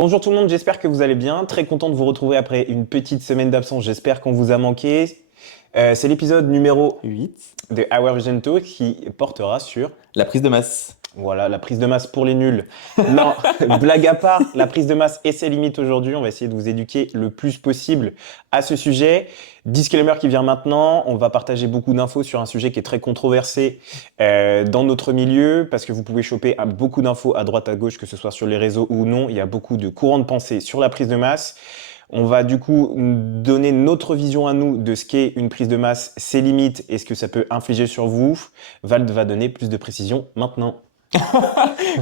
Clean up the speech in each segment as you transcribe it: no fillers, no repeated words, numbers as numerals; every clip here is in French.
Bonjour tout le monde, j'espère que vous allez bien. Très content de vous retrouver après une petite semaine d'absence. J'espère qu'on vous a manqué. C'est l'épisode numéro 8. de Our Vision Talk qui portera sur, La prise de masse. voilà, la prise de masse pour les nuls. Non, blague à part, la prise de masse et ses limites aujourd'hui. On va essayer de vous éduquer le plus possible à ce sujet. Disclaimer qui vient maintenant, on va partager beaucoup d'infos sur un sujet qui est très controversé dans notre milieu, parce que vous pouvez choper beaucoup d'infos à droite à gauche, que ce soit sur les réseaux ou non. Il y a beaucoup de courants de pensée sur la prise de masse. On va du coup donner notre vision à nous de ce qu'est une prise de masse, ses limites et ce que ça peut infliger sur vous. Vald va donner plus de précision maintenant.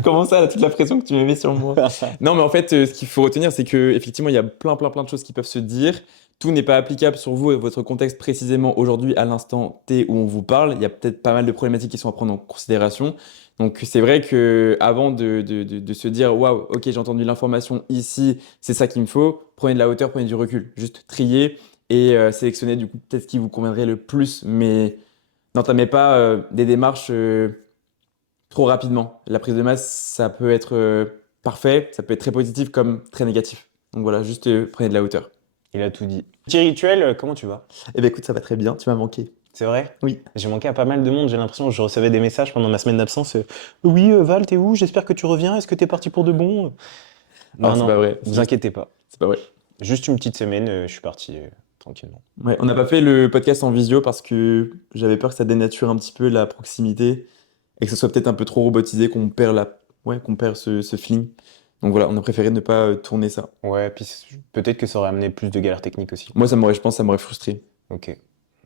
Comment ça, là, toute la pression que tu me mets sur moi? Non, mais en fait, ce qu'il faut retenir, c'est que effectivement, il y a plein de choses qui peuvent se dire. Tout n'est pas applicable sur vous et votre contexte précisément aujourd'hui, à l'instant T où on vous parle. Il y a peut-être pas mal de problématiques qui sont à prendre en considération. Donc, c'est vrai que avant de se dire, waouh, ok, j'ai entendu l'information ici, c'est ça qu'il me faut, prenez de la hauteur, prenez du recul. Juste trier et sélectionner du coup peut-être ce qui vous conviendrait le plus, mais n'entamez pas des démarches. Trop rapidement. La prise de masse, ça peut être parfait, ça peut être très positif comme très négatif. Donc voilà, juste prenez de la hauteur. Il a tout dit. Petit rituel, comment tu vas? Eh bien écoute, ça va très bien, tu m'as manqué. C'est vrai? Oui. J'ai manqué à pas mal de monde, j'ai l'impression que je recevais des messages pendant ma semaine d'absence. Oui, Val, t'es où? J'espère que tu reviens. Est-ce que t'es parti pour de bon? Non, Alors c'est non, pas vrai, vous inquiétez pas. c'est pas vrai. Juste une petite semaine, je suis parti tranquillement. Ouais, on n'a pas fait le podcast en visio parce que j'avais peur que ça dénature un petit peu la proximité et que ce soit peut-être un peu trop robotisé, qu'on perd qu'on perd ce feeling. Donc voilà, on a préféré ne pas tourner ça. Ouais, puis peut-être que ça aurait amené plus de galères techniques aussi. Moi, je pense, que ça m'aurait frustré. Ok,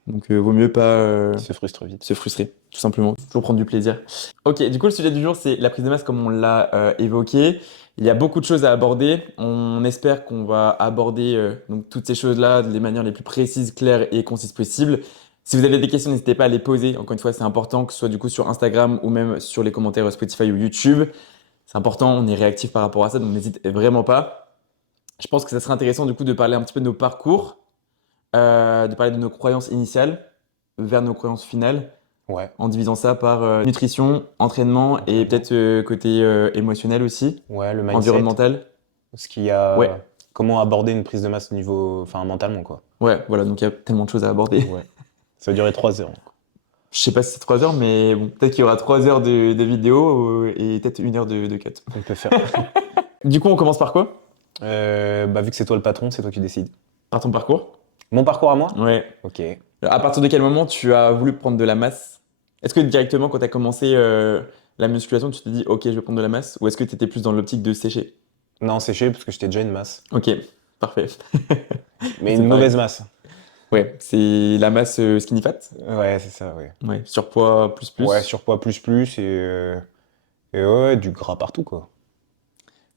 Donc vaut mieux pas il se frustre vite. se frustrer, tout simplement. Toujours prendre du plaisir. Ok, du coup, le sujet du jour, c'est la prise de masse comme on l'a évoqué. Il y a beaucoup de choses à aborder. On espère qu'on va aborder donc toutes ces choses-là de les manières les plus précises, claires et concises possibles. Si vous avez des questions, n'hésitez pas à les poser. Encore une fois, c'est important que ce soit du coup sur Instagram ou même sur les commentaires Spotify ou YouTube. C'est important, on est réactif par rapport à ça, donc n'hésitez vraiment pas. Je pense que ça serait intéressant du coup de parler un petit peu de nos parcours, de parler de nos croyances initiales vers nos croyances finales Ouais, en divisant ça par nutrition, entraînement et entraînement. peut-être côté émotionnel aussi, Ouais, le mindset. environnemental. Ce qu'il y a. Ouais, Comment aborder une prise de masse niveau. Enfin, mentalement, quoi. ouais, voilà, donc il y a tellement de choses à aborder. Ouais. Ça va durer 3 heures. Je sais pas si c'est 3 heures, mais bon, peut-être qu'il y aura 3 heures de vidéo et peut-être 1 heure de cut. On peut faire. Du coup, on commence par quoi? Bah, vu que c'est toi le patron, c'est toi qui décides. Par ton parcours? Mon parcours à moi? Ouais. Ok. À partir de quel moment tu as voulu prendre de la masse? Est-ce que directement, quand tu as commencé la musculation, tu t'es dit, ok, je vais prendre de la masse? Ou est-ce que tu étais plus dans l'optique de sécher? Non, séché, parce que j'étais déjà une masse. Ok, parfait. Mais C'est une pareil. mauvaise masse. Ouais, c'est la masse skinny fat. Ouais, c'est ça, ouais. Ouais, surpoids Ouais, plus. surpoids plus et ouais, du gras partout, quoi.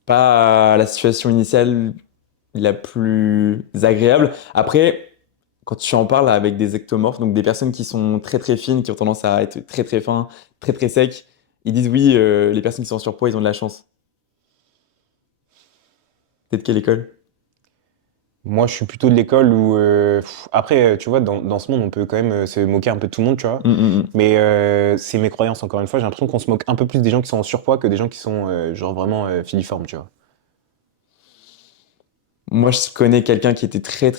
Pas la situation initiale la plus agréable. Après, quand tu en parles avec des ectomorphes, donc des personnes qui sont très fines, qui ont tendance à être très fins, très secs, ils disent oui, les personnes qui sont en surpoids, ils ont de la chance. T'es de quelle école? Moi, je suis plutôt de l'école où... après, tu vois, dans ce monde, on peut quand même se moquer un peu de tout le monde, tu vois. Mm. Mais c'est mes croyances, encore une fois. J'ai l'impression qu'on se moque un peu plus des gens qui sont en surpoids que des gens qui sont, genre, vraiment filiformes, tu vois. Moi, je connais quelqu'un qui était très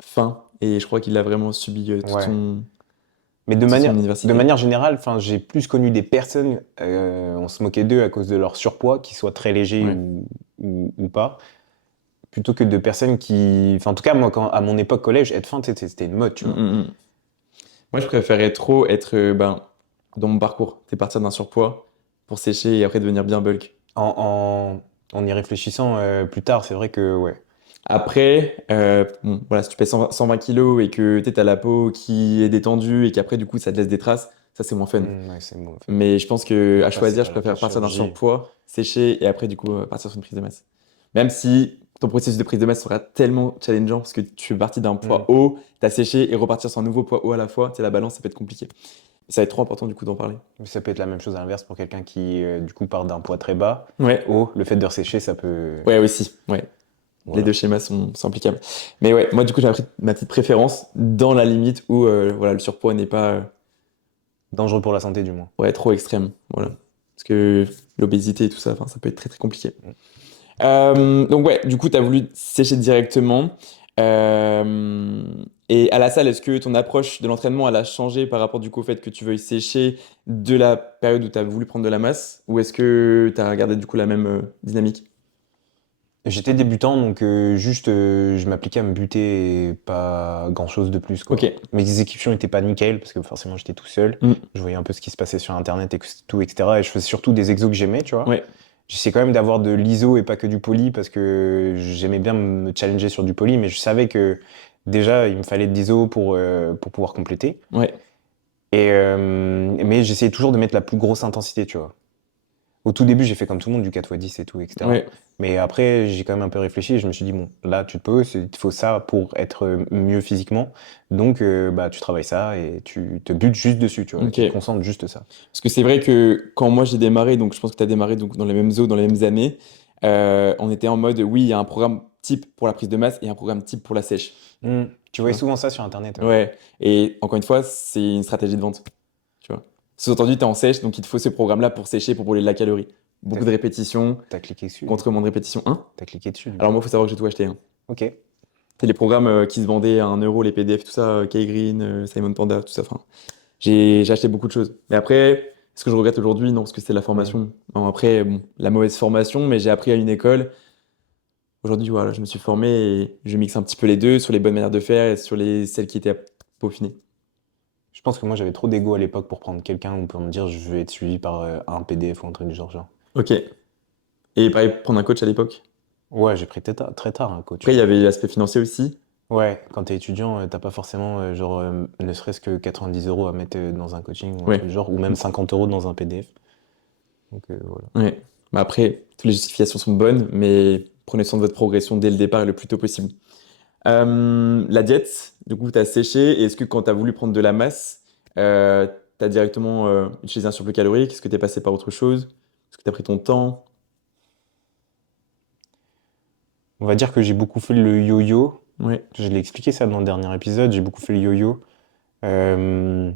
fin et je crois qu'il a vraiment subi Ouais. Mais toute son de université. manière générale, enfin, j'ai plus connu des personnes, on se moquait d'eux à cause de leur surpoids, qu'ils soient très légers Ouais. ou pas, plutôt que de personnes qui... Enfin, en tout cas, moi, à mon époque collège, être fin, tu sais, c'était une mode, tu vois. Mm. Moi, je préférais trop être dans mon parcours. C'est partir d'un surpoids pour sécher et après devenir bien bulk. En y réfléchissant plus tard, c'est vrai que, ouais. Après, bon, voilà, si tu pèses 120 kilos et que tu as la peau qui est détendue et qu'après, du coup, ça te laisse des traces, ça, c'est moins fun. Ouais, c'est bon. Mais je pense que On à va passer choisir, je par la préfère case partir d'un chirurgie. surpoids, sécher et après, du coup, partir sur une prise de masse. Même si ton processus de prise de masse sera tellement challengeant parce que tu fais partie d'un Hmm. poids haut, tu as séché et repartir sur un nouveau poids haut à la fois, tu sais, la balance, ça peut être compliqué. Ça va être trop important, du coup, d'en parler. Mais ça peut être la même chose à l'inverse pour quelqu'un qui, du coup, part d'un poids très bas. Ouais, Haut, le fait de ressécher, ça peut... ouais, aussi, ouais. Les Voilà. deux schémas sont implicables. Mais ouais, moi, du coup, j'ai appris ma petite préférence dans la limite où voilà, le surpoids n'est pas Dangereux pour la santé, du moins. ouais, trop extrême. Voilà. Parce que l'obésité et tout ça, enfin, ça peut être très compliqué. Donc ouais, du coup, tu as voulu sécher directement. Euh, et à la salle, est-ce que ton approche de l'entraînement, elle a changé par rapport du coup au fait que tu veuilles sécher de la période où tu as voulu prendre de la masse? Ou est-ce que tu as gardé du coup la même dynamique? J'étais débutant, donc juste je m'appliquais à me buter et pas grand-chose de plus, Ok. quoi. Mes exécutions n'étaient pas nickel parce que forcément j'étais tout seul. Mm. Je voyais un peu ce qui se passait sur Internet et tout, etc. Et je faisais surtout des exos que j'aimais, tu vois. Ouais. J'essayais quand même d'avoir de l'iso et pas que du poly parce que j'aimais bien me challenger sur du poly, mais je savais que déjà il me fallait de l'iso pour pouvoir compléter. Ouais. Mais j'essayais toujours de mettre la plus grosse intensité, tu vois. Au tout début, j'ai fait comme tout le monde, du 4x10 et tout, etc. Ouais. Mais après, j'ai quand même un peu réfléchi et je me suis dit, bon, là, tu te poses, il te faut ça pour être mieux physiquement. Donc, bah, tu travailles ça et tu te butes juste dessus, tu vois. Tu te Ok. concentres juste ça. Parce que c'est vrai que quand moi j'ai démarré, donc je pense que tu as démarré donc, dans les mêmes eaux, dans les mêmes années, on était en mode oui, il y a un programme type pour la prise de masse et un programme type pour la sèche. Tu Tu vois vois? souvent ça sur Internet, ouais. Ouais. Et encore une fois, c'est une stratégie de vente. Tu vois. Sous-entendu, tu es en sèche, donc il te faut ce programme-là pour sécher, pour brûler de la calorie. T'as, Beaucoup de répétitions, t'as cliqué dessus, du contre coup. moins de répétitions. Hein? T'as cliqué dessus, du Alors coup. moi, il faut savoir que j'ai tout acheté. Hein. Ok. C'est les programmes qui se vendaient à 1 euro, les PDF, tout ça, K-Green, Simon Panda, tout ça. Enfin, j'ai acheté beaucoup de choses. Mais après, est-ce que je regrette aujourd'hui? Non, parce que c'était la Hmm. formation. Non, après, bon, la mauvaise formation, mais j'ai appris à une école. Aujourd'hui, voilà, je me suis formé et je mixe un petit peu les deux sur les bonnes manières de faire et sur celles qui étaient à peaufiner. Je pense que moi, j'avais trop d'ego à l'époque pour prendre quelqu'un ou pour me dire, je vais être suivi par un PDF ou un truc du genre. Ok. Et pareil, prendre un coach à l'époque. Ouais, j'ai pris très tard un coach. Après, il y avait l'aspect financier aussi. Ouais, quand t'es étudiant, t'as pas forcément, ne serait-ce que 90 € à mettre dans un coaching ou un truc Ouais. du genre, ou même 50 € dans un PDF. Donc voilà. Ouais. Bah après, toutes les justifications sont bonnes, mais prenez soin de votre progression dès le départ et le plus tôt possible. La diète, du coup, tu as séché. Et est-ce que quand tu as voulu prendre de la masse, tu as directement utilisé un surplus calorique? Est-ce que tu es passé par autre chose? Est-ce que tu as pris ton temps? On va dire que j'ai beaucoup fait le yo-yo. Ouais. Je l'ai expliqué ça dans le dernier épisode, j'ai beaucoup fait le yo-yo. Euh,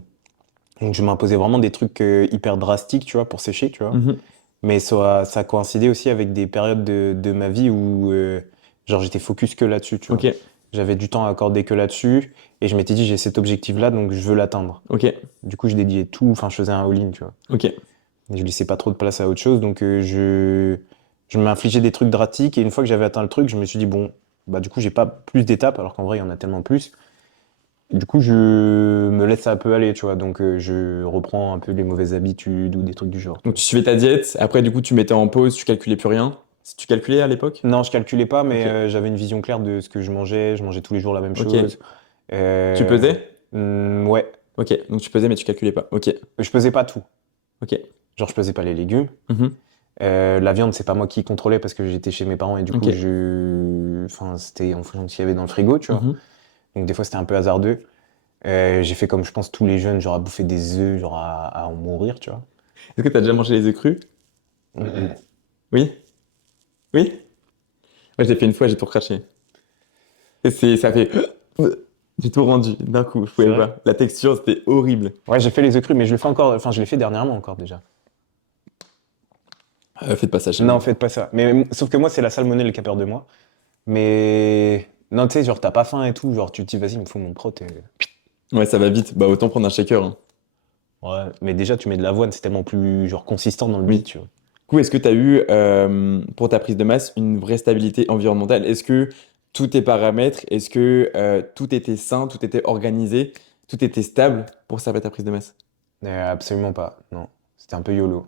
donc je m'imposais vraiment des trucs hyper drastiques, tu vois, pour sécher, tu vois. Mhm. Mais ça a coïncidé aussi avec des périodes de ma vie où, genre, j'étais focus que là-dessus, tu Ok. vois. J'avais du temps à accorder que là-dessus, et je m'étais dit, j'ai cet objectif-là, donc je veux l'atteindre. Ok. Du coup, je dédiais tout, enfin, je faisais un all-in, tu vois. Ok. Et je laissais pas trop de place à autre chose, donc je m'infligeais des trucs drastiques, et une fois que j'avais atteint le truc, je me suis dit, bon, bah, du coup, j'ai pas plus d'étapes, alors qu'en vrai, il y en a tellement plus. Du coup, je me laisse un peu aller, tu vois, donc je reprends un peu les mauvaises habitudes ou des trucs du genre, tu Donc vois. tu suivais ta diète. Après, du coup, tu mettais en pause, tu calculais plus rien. Si tu calculais à l'époque? Non, je calculais pas, mais Ok. j'avais une vision claire de ce que je mangeais tous les jours la même Ok. chose. Tu Euh, pesais? ouais, Ok. Donc tu pesais, mais tu calculais pas. Ok. je pesais pas tout. Ok. Genre, je pesais pas les légumes. Mhm. La viande, c'est pas moi qui contrôlais parce que j'étais chez mes parents et du Ok. coup, enfin, c'était en fonction de ce qu'il y avait dans le frigo, tu vois. Mhm. Donc, des fois, c'était un peu hasardeux. J'ai fait comme je pense tous les jeunes, genre à bouffer des œufs, genre à en mourir, tu vois. Est-ce que tu as déjà mangé les œufs crus? Mhm. Oui? Oui? Ouais, je l'ai fait une fois, j'ai tout recraché. Et ça fait. J'ai tout rendu d'un coup, je C'est pouvais vrai? pas. La texture, c'était horrible. Ouais, j'ai fait les œufs crus, mais je le fais encore, enfin, je l'ai fait dernièrement encore déjà. Faites pas ça chez Non, vous. faites pas ça. Mais sauf que moi, c'est la salmonelle qui a peur de moi. Mais non, tu sais, genre, t'as pas faim et tout. Genre, tu te dis, vas-y, il me faut mon prot. Ouais, ça va vite. Bah, autant prendre un shaker. Hein. Ouais. Mais déjà, tu mets de l'avoine, c'est tellement plus, genre, consistant dans le bit, Oui. tu vois. Du coup, est-ce que tu as eu, pour ta prise de masse, une vraie stabilité environnementale? Est-ce que tous tes paramètres, est-ce que tout était sain, tout était organisé, tout était stable pour servir ta prise de masse? Absolument pas. Non. C'était un peu YOLO.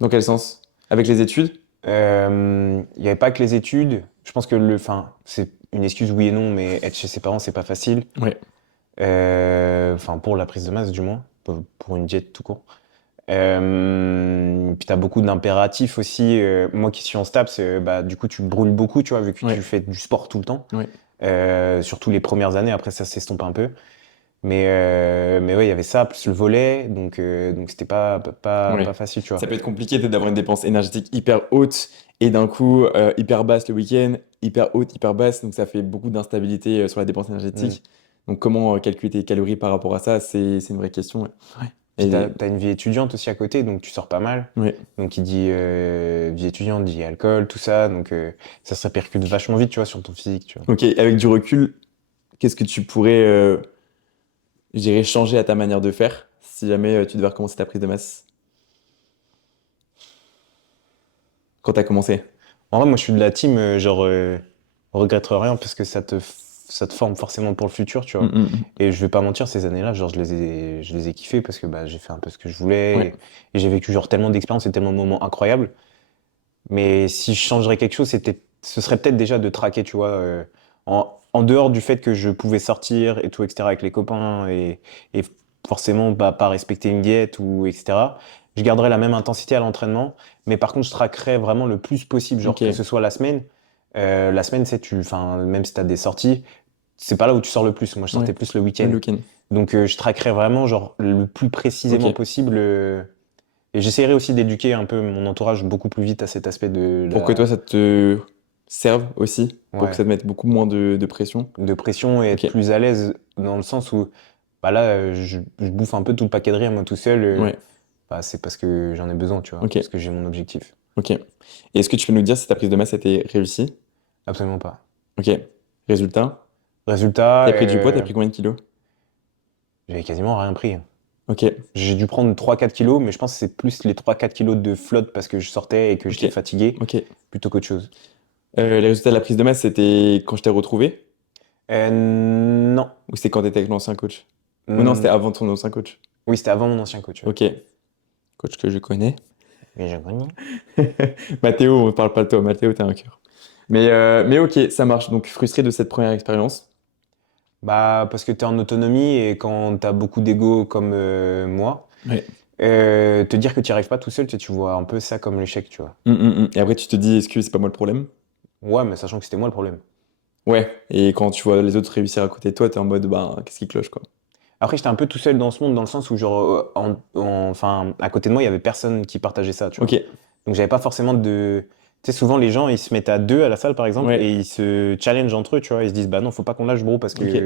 Dans quel sens? Avec les études? Il n'y avait pas que les études. Je pense que enfin, c'est une excuse oui et non, mais être chez ses parents, c'est pas facile. Ouais. Enfin, pour la prise de masse, du moins. Pour une diète tout court. Puis t'as beaucoup d'impératifs aussi. Moi qui suis en STAPS, bah, du coup, tu brûles beaucoup, tu vois, vu que tu Ouais. fais du sport tout le temps. Ouais. Surtout les premières années, après ça s'estompe un peu. Mais ouais, il y avait ça, plus le volet, donc c'était pas Ouais. facile, tu vois. Ça peut être compliqué peut-être d'avoir une dépense énergétique hyper haute et d'un coup hyper basse le week-end, hyper haute, hyper basse. Donc ça fait beaucoup d'instabilité sur la dépense Hmm. énergétique. Donc comment calculer tes calories par rapport à ça, c'est une vraie question. Ouais. Ouais. Puis Et t'as une vie étudiante aussi à côté, donc tu sors pas mal. ouais. Donc il dit vie étudiante, dit alcool, tout ça. Donc ça se répercute vachement vite, tu vois, sur ton physique, tu vois. Ok, avec du recul, qu'est-ce que tu pourrais, je dirais, changer à ta manière de faire si jamais tu devais recommencer ta prise de masse quand tu as commencé? En vrai, moi je suis de la team, regrette rien parce que ça te forme forcément pour le futur, tu Mm, vois. mm, mm. Et je vais pas mentir, ces années-là, genre je les ai kiffées parce que bah, j'ai fait un peu ce que je voulais Ouais, et j'ai vécu genre tellement d'expériences et tellement de moments incroyables. Mais si je changerais quelque chose, ce serait peut-être déjà de traquer, tu vois, en dehors du fait que je pouvais sortir et tout, etc., avec les copains et forcément bah, pas respecter une diète ou etc. Je garderais la même intensité à l'entraînement, mais par contre, je traquerais vraiment le plus possible, genre que ok, ce soit la semaine. La semaine, c'est enfin, même si t'as des sorties, c'est pas là où tu sors le plus. Moi, je sortais ouais, plus le le week-end. week-end. Donc, je traquerais vraiment, genre, le plus Ok. précisément possible. Et j'essaierai aussi d'éduquer un peu mon entourage beaucoup plus vite à cet aspect de Pour que toi, la, ça te serve aussi, pour que ouais, ça te mette beaucoup moins de pression. de pression et être Ok, plus à l'aise dans le sens où, bah là, je bouffe un peu tout le paquet de riz à moi tout seul. ouais, Bah, c'est parce que j'en ai besoin, tu vois, ok, parce que j'ai mon objectif. ok. Et est-ce que tu peux nous dire si ta prise de masse a été réussie? Absolument pas. Ok. Résultat? Résultat, T'as pris du poids, t'as pris combien de kilos? j'avais quasiment rien pris. Ok, J'ai dû prendre 3-4 kilos, mais je pense que c'est plus les 3-4 kilos de flotte parce que je sortais et que ok, j'étais fatigué, ok. plutôt qu'autre chose. Les résultats de la prise de masse, c'était quand je t'ai retrouvé? Non. Ou c'est quand t'étais avec l'ancien coach? Ou non, c'était Hmm, avant ton ancien coach? oui, c'était avant mon ancien coach. Ouais. Ok, coach que je connais. Mais j'ai connu. Mathéo, on ne parle pas de toi. Mathéo, t'es un cœur. Mais ok, ça marche. Donc frustré de cette première expérience. Bah, parce que tu es en autonomie et quand tu as beaucoup d'ego comme moi, Ouais. te dire que tu n'y arrives pas tout seul, tu vois un peu ça comme l'échec, tu vois. Et après, tu te dis, est-ce que c'est pas moi le problème? Ouais, mais sachant que c'était moi le problème. Ouais. Et quand tu vois les autres réussir à côté de toi, t'es en mode, bah, qu'est-ce qui cloche, quoi. Après, j'étais un peu tout seul dans ce monde, dans le sens où, genre, enfin, à côté de moi, il y avait personne qui partageait ça, tu Ok. vois. Donc, j'avais pas forcément de. Tu sais, souvent, les gens, ils se mettent à deux à la salle, par exemple, et Ouais. ils se challengent entre eux, tu vois. Ils se disent, bah non, faut pas qu'on lâche, bro, parce Ok. que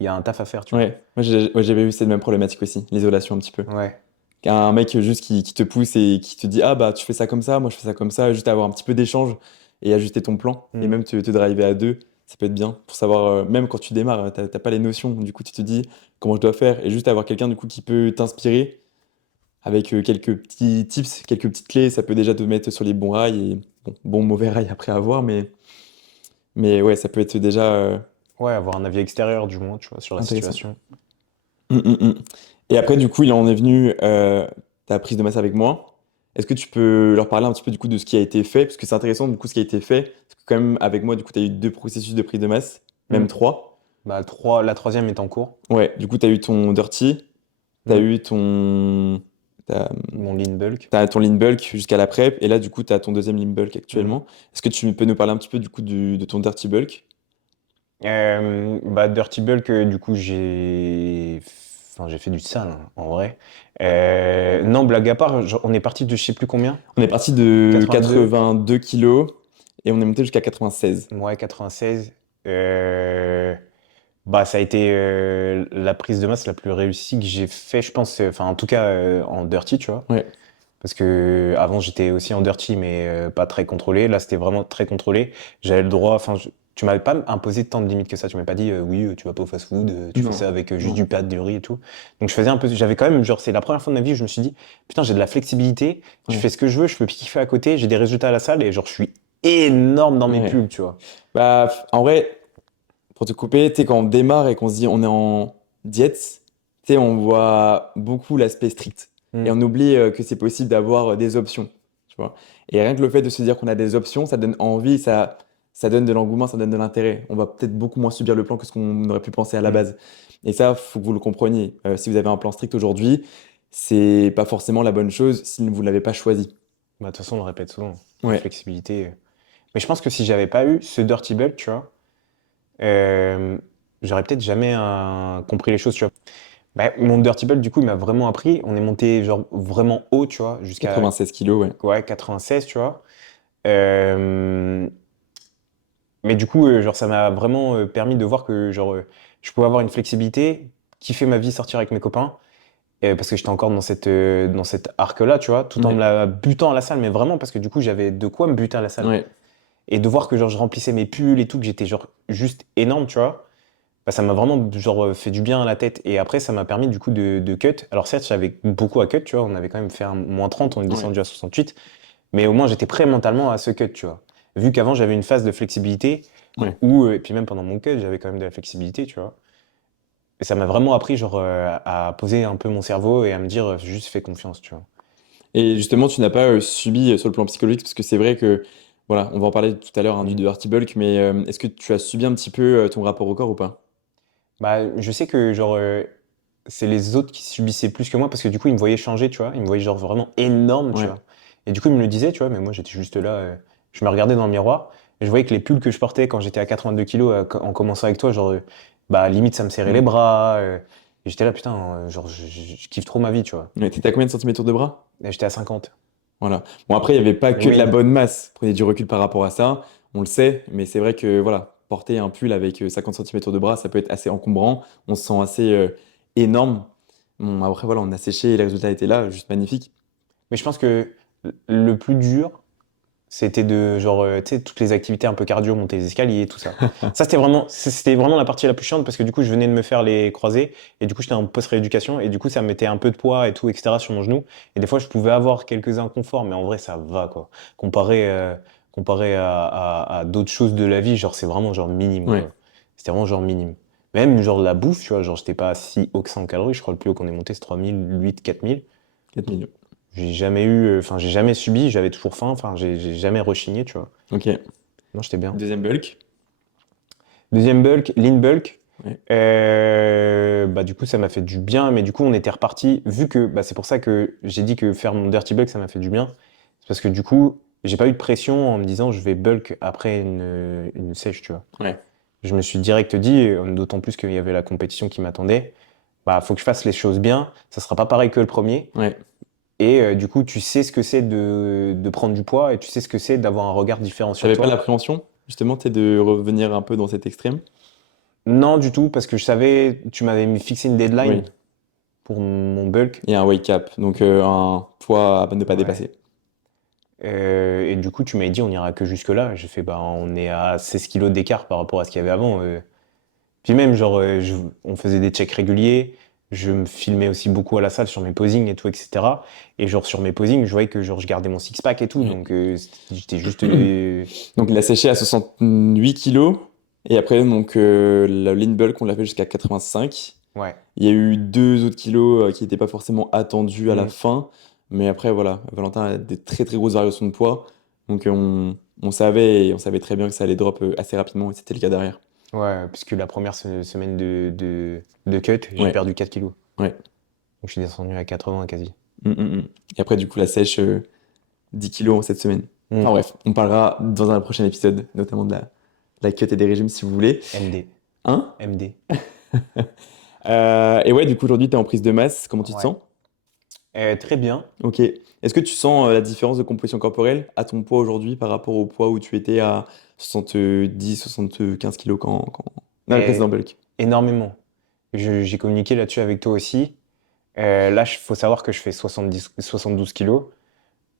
il y a un taf à faire, tu vois. Ouais. Moi, ouais, j'avais eu cette même problématique aussi, l'isolation un petit peu. Ouais. Un mec juste qui te pousse et qui te dit, ah, bah, tu fais ça comme ça, moi, je fais ça comme ça, juste avoir un petit peu d'échange et ajuster ton plan. Et Hmm. même te driver à deux, ça peut être bien pour savoir, même quand tu démarres, t'as pas les notions. Du coup, tu te dis comment je dois faire et juste avoir quelqu'un, du coup, qui peut t'inspirer avec quelques petits tips, quelques petites clés, ça peut déjà te mettre sur les bons rails et bon, mauvais rails après avoir, mais ouais, ça peut être déjà Ouais, avoir un avis extérieur, du moins, tu vois, sur la intéressant. situation. Hum. Et après, du coup, il en est venu ta prise de masse avec moi. Est-ce que tu peux leur parler un petit peu du coup de ce qui a été fait? Parce que c'est intéressant du coup ce qui a été fait. Parce que quand même, avec moi, du coup, tu as eu deux processus de prise de masse, Hmm. même trois. Bah, la troisième est en cours. Ouais, du coup, tu as eu ton dirty, tu as Hmm. eu ton, t'as, Mon lean bulk. t'as ton lean bulk jusqu'à la prep, et là, du coup, tu as ton deuxième lean bulk Hmm. actuellement. Est-ce que tu peux nous parler un petit peu du coup de ton dirty bulk? Bah, Dirty Bulk, du coup, enfin, j'ai fait du sale, hein, en vrai. Non, blague à part, on est parti de je sais plus combien. On est parti de 82. 82 kilos et on est monté jusqu'à 96. Ouais, 96. Bah, ça a été la prise de masse la plus réussie que j'ai fait, je pense. Enfin, en tout cas, en dirty, tu vois. Ouais, Parce que avant, j'étais aussi en dirty, mais pas très contrôlé. Là, c'était vraiment très contrôlé. J'avais le droit. Enfin, tu m'avais pas imposé tant de limites que ça. Tu m'avais pas dit, oui, tu vas pas au fast-food, tu fais non, ça avec juste non. du pâte, du riz et tout. Donc, je faisais un peu. J'avais quand même, genre, c'est la première fois de ma vie où je me suis dit, putain, j'ai de la flexibilité. Je Ouais, fais ce que je veux, je peux kiffer à côté. J'ai des résultats à la salle et genre, je suis énorme dans mes ouais. pubs, tu vois. Bah, en vrai, pour te couper, tu sais, quand on démarre et qu'on se dit on est en diète, tu sais, on voit beaucoup l'aspect strict. Et Hmm. on oublie que c'est possible d'avoir des options, tu vois. Et rien que le fait de se dire qu'on a des options, ça donne envie, ça donne de l'engouement, ça donne de l'intérêt. On va peut-être beaucoup moins subir le plan que ce qu'on aurait pu penser à la Hmm. base. Et ça, faut que vous le compreniez. Si vous avez un plan strict aujourd'hui, c'est pas forcément la bonne chose si vous ne l'avez pas choisi. Bah, de toute façon, on le répète souvent. La Ouais, flexibilité. Mais je pense que si j'avais pas eu ce dirty bulk, tu vois, euh, j'aurais peut-être jamais compris les choses, tu vois. Bah, mon dirty bulk, du coup, il m'a vraiment appris. On est monté, genre, vraiment haut, tu vois, jusqu'à 96 kilos, ouais. ouais, 96, tu vois. Euh, mais du coup, genre, ça m'a vraiment permis de voir que, genre, je pouvais avoir une flexibilité, kiffer ma vie, sortir avec mes copains, parce que j'étais encore dans cet arc-là, tu vois, tout en Ouais. me la butant à la salle, mais vraiment parce que du coup, j'avais de quoi me buter à la salle. Ouais. Et de voir que genre je remplissais mes pulls et tout, que j'étais genre juste énorme, tu vois. Bah, ça m'a vraiment genre fait du bien à la tête. Et après, ça m'a permis du coup de cut. Alors certes, j'avais beaucoup à cut, tu vois. On avait quand même fait un -30, on est Ouais. descendu à 68. Mais au moins, j'étais prêt mentalement à ce cut, tu vois. Vu qu'avant, j'avais une phase de flexibilité Ouais. où, et puis même pendant mon cut, j'avais quand même de la flexibilité, tu vois. Et ça m'a vraiment appris genre à poser un peu mon cerveau et à me dire juste fais confiance, tu vois. Et justement, tu n'as pas subi sur le plan psychologique, parce que c'est vrai que, voilà, on va en parler tout à l'heure hein, du Mm. dirty bulk, mais est-ce que tu as subi un petit peu ton rapport au corps ou pas? Bah, je sais que genre c'est les autres qui subissaient plus que moi parce que du coup, ils me voyaient changer, tu vois. Ils me voyaient genre vraiment énorme, tu Ouais. vois. Et du coup, ils me le disaient, tu vois, mais moi, j'étais juste là. Je me regardais dans le miroir et je voyais que les pulls que je portais quand j'étais à 82 kilos, en commençant avec toi, genre, bah, limite, ça me serrait les Mm. bras. Et j'étais là, putain, genre, je kiffe trop ma vie, tu vois. Ouais, t'étais à combien de centimètres de bras? Et j'étais à 50. Voilà. Bon, après, il n'y avait pas Mais que de la oui, bonne masse. Prenez du recul par rapport à ça, on le sait, mais c'est vrai que, voilà, porter un pull avec 50 centimètres de bras, ça peut être assez encombrant. On se sent assez énorme. Bon, après, voilà, on a séché et les résultats étaient là, juste magnifiques. mais je pense que le plus dur, c'était de, genre, tu sais, toutes les activités un peu cardio, monter les escaliers, tout ça. Ça, c'était vraiment la partie la plus chiante parce que du coup, je venais de me faire les croisés et du coup, j'étais en post-rééducation et du coup, ça me mettait un peu de poids et tout, etc. sur mon genou. Et des fois, je pouvais avoir quelques inconforts, mais en vrai, ça va, quoi. Comparé à d'autres choses de la vie, genre, c'est vraiment genre minime, Ouais, quoi. C'était vraiment genre minime. Même genre la bouffe, tu vois, genre, j'étais pas si haut que ça en calories. Je crois le plus haut qu'on est monté, c'est 3008, 4000. 4 millions. J'ai jamais subi, j'avais toujours faim, enfin, j'ai jamais rechigné, tu vois. Ok. Non, j'étais bien. Deuxième bulk. Deuxième bulk, lean bulk. Ouais. Bah, du coup, ça m'a fait du bien, mais du coup, on était reparti. Vu que bah, c'est pour ça que j'ai dit que faire mon dirty bulk, ça m'a fait du bien. C'est parce que du coup, j'ai pas eu de pression en me disant je vais bulk après une sèche, tu vois. Ouais. Je me suis direct dit, d'autant plus qu'il y avait la compétition qui m'attendait, bah, faut que je fasse les choses bien. Ça sera pas pareil que le premier. Ouais. Et du coup, tu sais ce que c'est de prendre du poids et tu sais ce que c'est d'avoir un regard différent sur T'avais pas toi. l'appréhension, justement, t'es de revenir un peu dans cet extrême? Non, du tout, parce que je savais, tu m'avais fixé une deadline Oui. pour mon bulk. Et un wake up, donc un poids à ne pas Ouais. dépasser. Et du coup, tu m'avais dit, on ira que jusque-là. J'ai fait, bah, on est à 16 kilos d'écart par rapport à ce qu'il y avait avant. Puis même, genre, on faisait des checks réguliers. Je me filmais aussi beaucoup à la salle sur mes posings et tout, etc. Et genre, sur mes posings, je voyais que genre, je gardais mon six-pack et tout. Ouais. Donc, j'étais juste. Donc il a séché à 68 kilos. Et après, donc, la lean bulk, on l'a fait jusqu'à 85. Ouais. Il y a eu 2 autres kilos qui n'étaient pas forcément attendus à la Mm. fin. Mais après, voilà, Valentin a des très très grosses variations de poids. Donc on savait, et on savait très bien que ça allait drop assez rapidement. Et c'était le cas derrière. Ouais, puisque la première semaine de cut, j'ai Ouais, perdu 4 kilos. ouais. Donc, je suis descendu à 80 quasi. Et après, du coup, la sèche, 10 kilos en cette semaine. Enfin Mm. bref, on parlera dans un prochain épisode, notamment de la cut et des régimes si vous voulez. MD. Hein? MD. Et ouais, du coup, aujourd'hui, tu es en prise de masse. Comment tu te Ouais. sens? Très bien. Ok. Est-ce que tu sens la différence de composition corporelle à ton poids aujourd'hui par rapport au poids où tu étais à 70, 15 kilos dans le Euh, précédent bulk? Énormément. J'ai communiqué là-dessus avec toi aussi. Là, il faut savoir que je fais 72 kilos.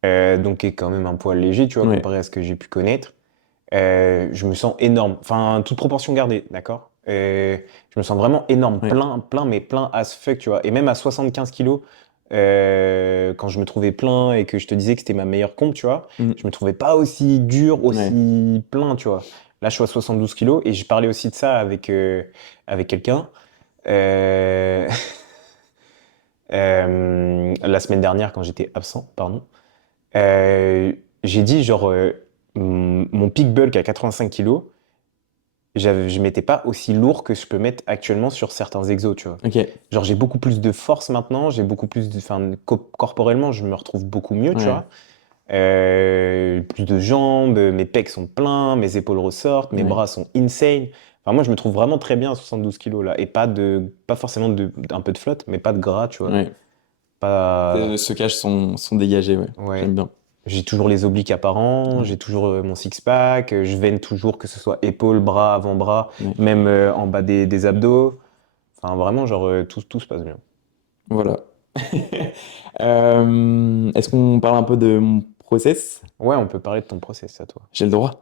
Donc, qui est quand même un poids léger, tu vois, Ouais, comparé à ce que j'ai pu connaître. Je me sens énorme. Enfin, toute proportion gardée, d'accord? Je me sens vraiment énorme. ouais. Plein, plein, mais plein as fuck, tu vois. Et même à 75 kilos, quand je me trouvais plein et que je te disais que c'était ma meilleure pompe, tu vois, Mm. je me trouvais pas aussi dur, Ouais, aussi plein, tu vois. Là, je suis à 72 kilos et je parlais aussi de ça avec quelqu'un. Euh, la semaine dernière, quand j'étais absent, pardon. Euh, j'ai dit, genre, mon peak bulk à 85 kilos, je m'étais pas aussi lourd que je peux mettre actuellement sur certains exos, tu vois. ok. Genre, j'ai beaucoup plus de force maintenant, j'ai beaucoup plus de. Enfin, corporellement, je me retrouve beaucoup mieux, tu Ouais, vois. Plus de jambes, mes pecs sont pleins, mes épaules ressortent, mes ouais, bras sont insane. Enfin, moi, je me trouve vraiment très bien à 72 kilos là. Et pas forcément un peu de flotte, mais pas de gras, tu vois. ouais. Pas. Ce caches sont dégagés, ouais. Ouais. J'aime bien. J'ai toujours les obliques apparents, j'ai Ouais, toujours mon six-pack, je veine toujours, que ce soit épaules, bras, avant-bras, ouais. même en bas des abdos. Enfin, vraiment, genre, tout se passe bien. Voilà. Est-ce qu'on parle un peu de mon process? Ouais, on peut parler de ton process à toi. J'ai le droit.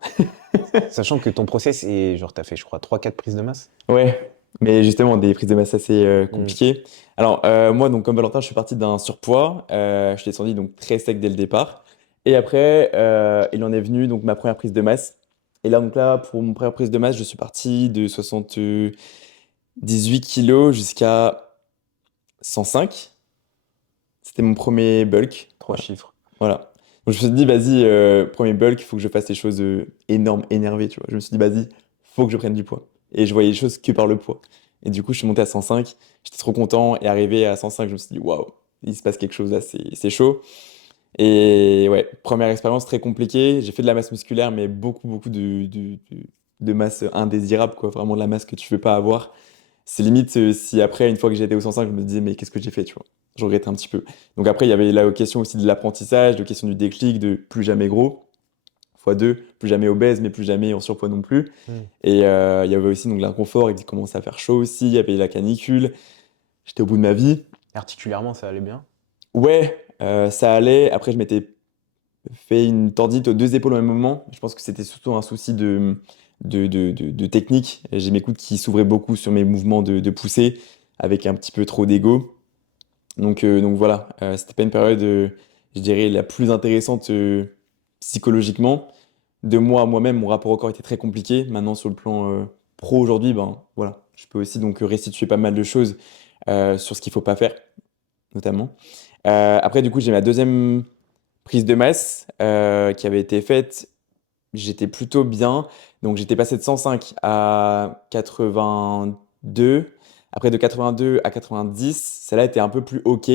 Sachant que ton process est genre, t'as fait, je crois, 3-4 prises de masse. Ouais, mais justement, des prises de masse assez Hmm. compliquées. Alors, moi, donc, comme Valentin, je suis parti d'un surpoids. Je suis descendu donc très sec dès le départ. Et après, il en est venu donc ma première prise de masse. Et là, donc là, pour mon première prise de masse, je suis parti de 78 kilos jusqu'à 105. C'était mon premier bulk. Trois Voilà. chiffres. Voilà. Donc, je me suis dit, vas-y, premier bulk, il faut que je fasse des choses énormes, énervées, tu vois. Je me suis dit, vas-y, faut que je prenne du poids. Et je voyais les choses que par le poids. Et du coup, je suis monté à 105. J'étais trop content. Et arrivé à 105, je me suis dit, waouh, il se passe quelque chose là, c'est chaud. Et ouais, première expérience très compliquée. J'ai fait de la masse musculaire, mais beaucoup, beaucoup de masse indésirable, quoi. Vraiment de la masse que tu veux pas avoir. C'est limite si après, une fois que j'étais au 105, je me disais, mais qu'est-ce que j'ai fait, tu vois. Je regrettais un petit peu. Donc après, il y avait la question aussi de l'apprentissage, de question du déclic, de plus jamais gros, fois 2, plus jamais obèse, mais plus jamais en surpoids non plus. Hmm. Et il y avait aussi donc l'inconfort, il commençait à faire chaud aussi, il y avait la canicule. J'étais au bout de ma vie. Articulairement, ça allait bien. Ouais, ça allait. Après, je m'étais fait une tendite aux deux épaules au même moment. Je pense que c'était surtout un souci de technique. J'ai mes coudes qui s'ouvraient beaucoup sur mes mouvements de poussée, avec un petit peu trop d'ego. Donc voilà, c'était pas une période, je dirais, la plus intéressante psychologiquement. De moi à moi-même, mon rapport au corps était très compliqué. Maintenant, sur le plan pro aujourd'hui, ben voilà, je peux aussi donc restituer pas mal de choses sur ce qu'il faut pas faire, notamment. Après, du coup, j'ai ma deuxième prise de masse qui avait été faite. J'étais plutôt bien. Donc, j'étais passé de 105 à 82. Après, de 82 à 90, celle-là était un peu plus OK.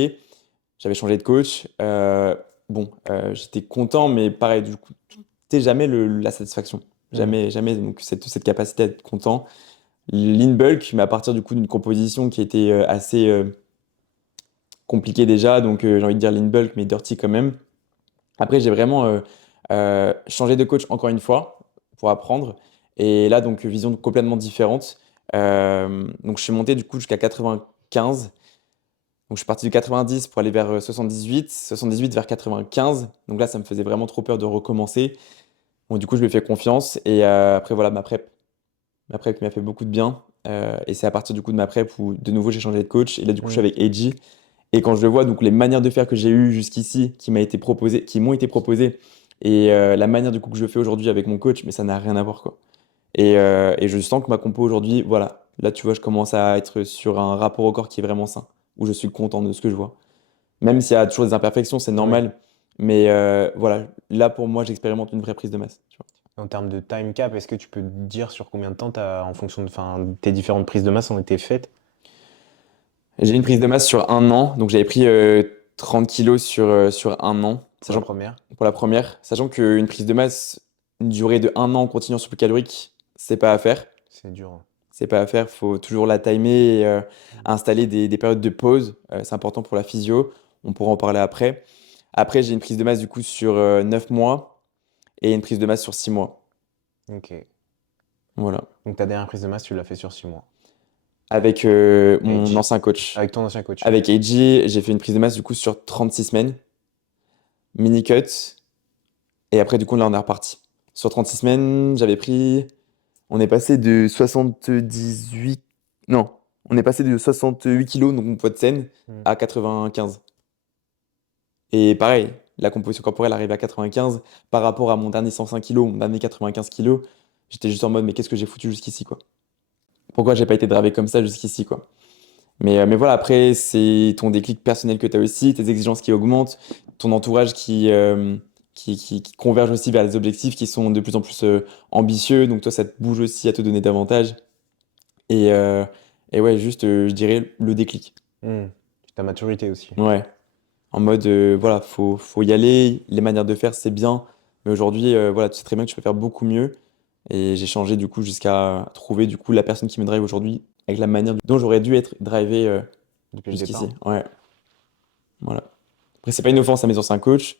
J'avais changé de coach. J'étais content, mais pareil, du coup, c'était jamais la satisfaction. Hmm. Jamais, jamais. Donc, cette capacité à être content. Lean bulk, mais à partir du coup d'une composition qui était assez compliquée déjà. Donc, j'ai envie de dire lean bulk, mais dirty quand même. Après, j'ai vraiment changé de coach encore une fois pour apprendre. Et là, donc, vision complètement différente. Donc, je suis monté du coup jusqu'à 95. Donc, je suis parti de 90 pour aller vers 78, 78 vers 95. Donc là, ça me faisait vraiment trop peur de recommencer. Bon, du coup, je lui ai fait confiance. Et après, voilà, ma prep qui m'a fait beaucoup de bien. Et c'est à partir du coup de ma prep où de nouveau j'ai changé de coach. Et là, du coup, je suis Hmm. avec AJ. Et quand je le vois, donc les manières de faire que j'ai eues jusqu'ici, qui m'ont été proposées, et la manière du coup que je fais aujourd'hui avec mon coach, mais ça n'a rien à voir quoi. Et je sens que ma compo aujourd'hui, voilà, là tu vois, je commence à être sur un rapport au corps qui est vraiment sain, où je suis content de ce que je vois. Même s'il y a toujours des imperfections, c'est Oui. normal, mais voilà, là pour moi, j'expérimente une vraie prise de masse. Tu vois. En termes de time cap, est-ce que tu peux te dire sur combien de temps en fonction de, enfin, tes différentes prises de masse ont été faites? J'ai une prise de masse sur un an, donc j'avais pris 30 kilos sur un an, Pour la sachant première? pour la première, sachant qu'une prise de masse, une durée de un an en continuant sur le calorique, c'est pas à faire. C'est dur, hein. C'est pas à faire, faut toujours la timer et installer des périodes de pause. C'est important pour la physio. On pourra en parler après. Après, j'ai une prise de masse du coup sur 9 mois et une prise de masse sur 6 mois. Ok. Voilà. Donc ta dernière prise de masse, tu l'as fait sur 6 mois. Avec mon AJ. ancien coach. Avec ton ancien coach. Avec AJ, j'ai fait une prise de masse du coup sur 36 semaines, mini cut. Et après, du coup, là, on est reparti. Sur 36 semaines, j'avais pris. On est passé de 78. Non, on est passé de 68 kilos, donc mon poids de scène, Hmm. à 95. Et pareil, la composition corporelle arrive à 95 par rapport à mon dernier 105 kilos, mon dernier 95 kilos. J'étais juste en mode, mais qu'est-ce que j'ai foutu jusqu'ici, quoi? Pourquoi j'ai pas été dravé comme ça jusqu'ici, quoi? Mais voilà, après, c'est ton déclic personnel que tu as aussi, tes exigences qui augmentent, ton entourage qui converge aussi vers les objectifs qui sont de plus en plus ambitieux. Donc toi, ça te bouge aussi à te donner davantage. Et, euh, et ouais, juste, je dirais le déclic. Hmm. Ta maturité aussi. Ouais. En mode, voilà, faut y aller. Les manières de faire, c'est bien. Mais aujourd'hui, voilà, tu sais très bien que tu peux faire beaucoup mieux. Et j'ai changé du coup jusqu'à trouver du coup la personne qui me drive aujourd'hui avec la manière dont j'aurais dû être drivé Depuis le jusqu'ici. départ. Ouais, voilà. Après, c'est pas une offense à mes anciens coachs.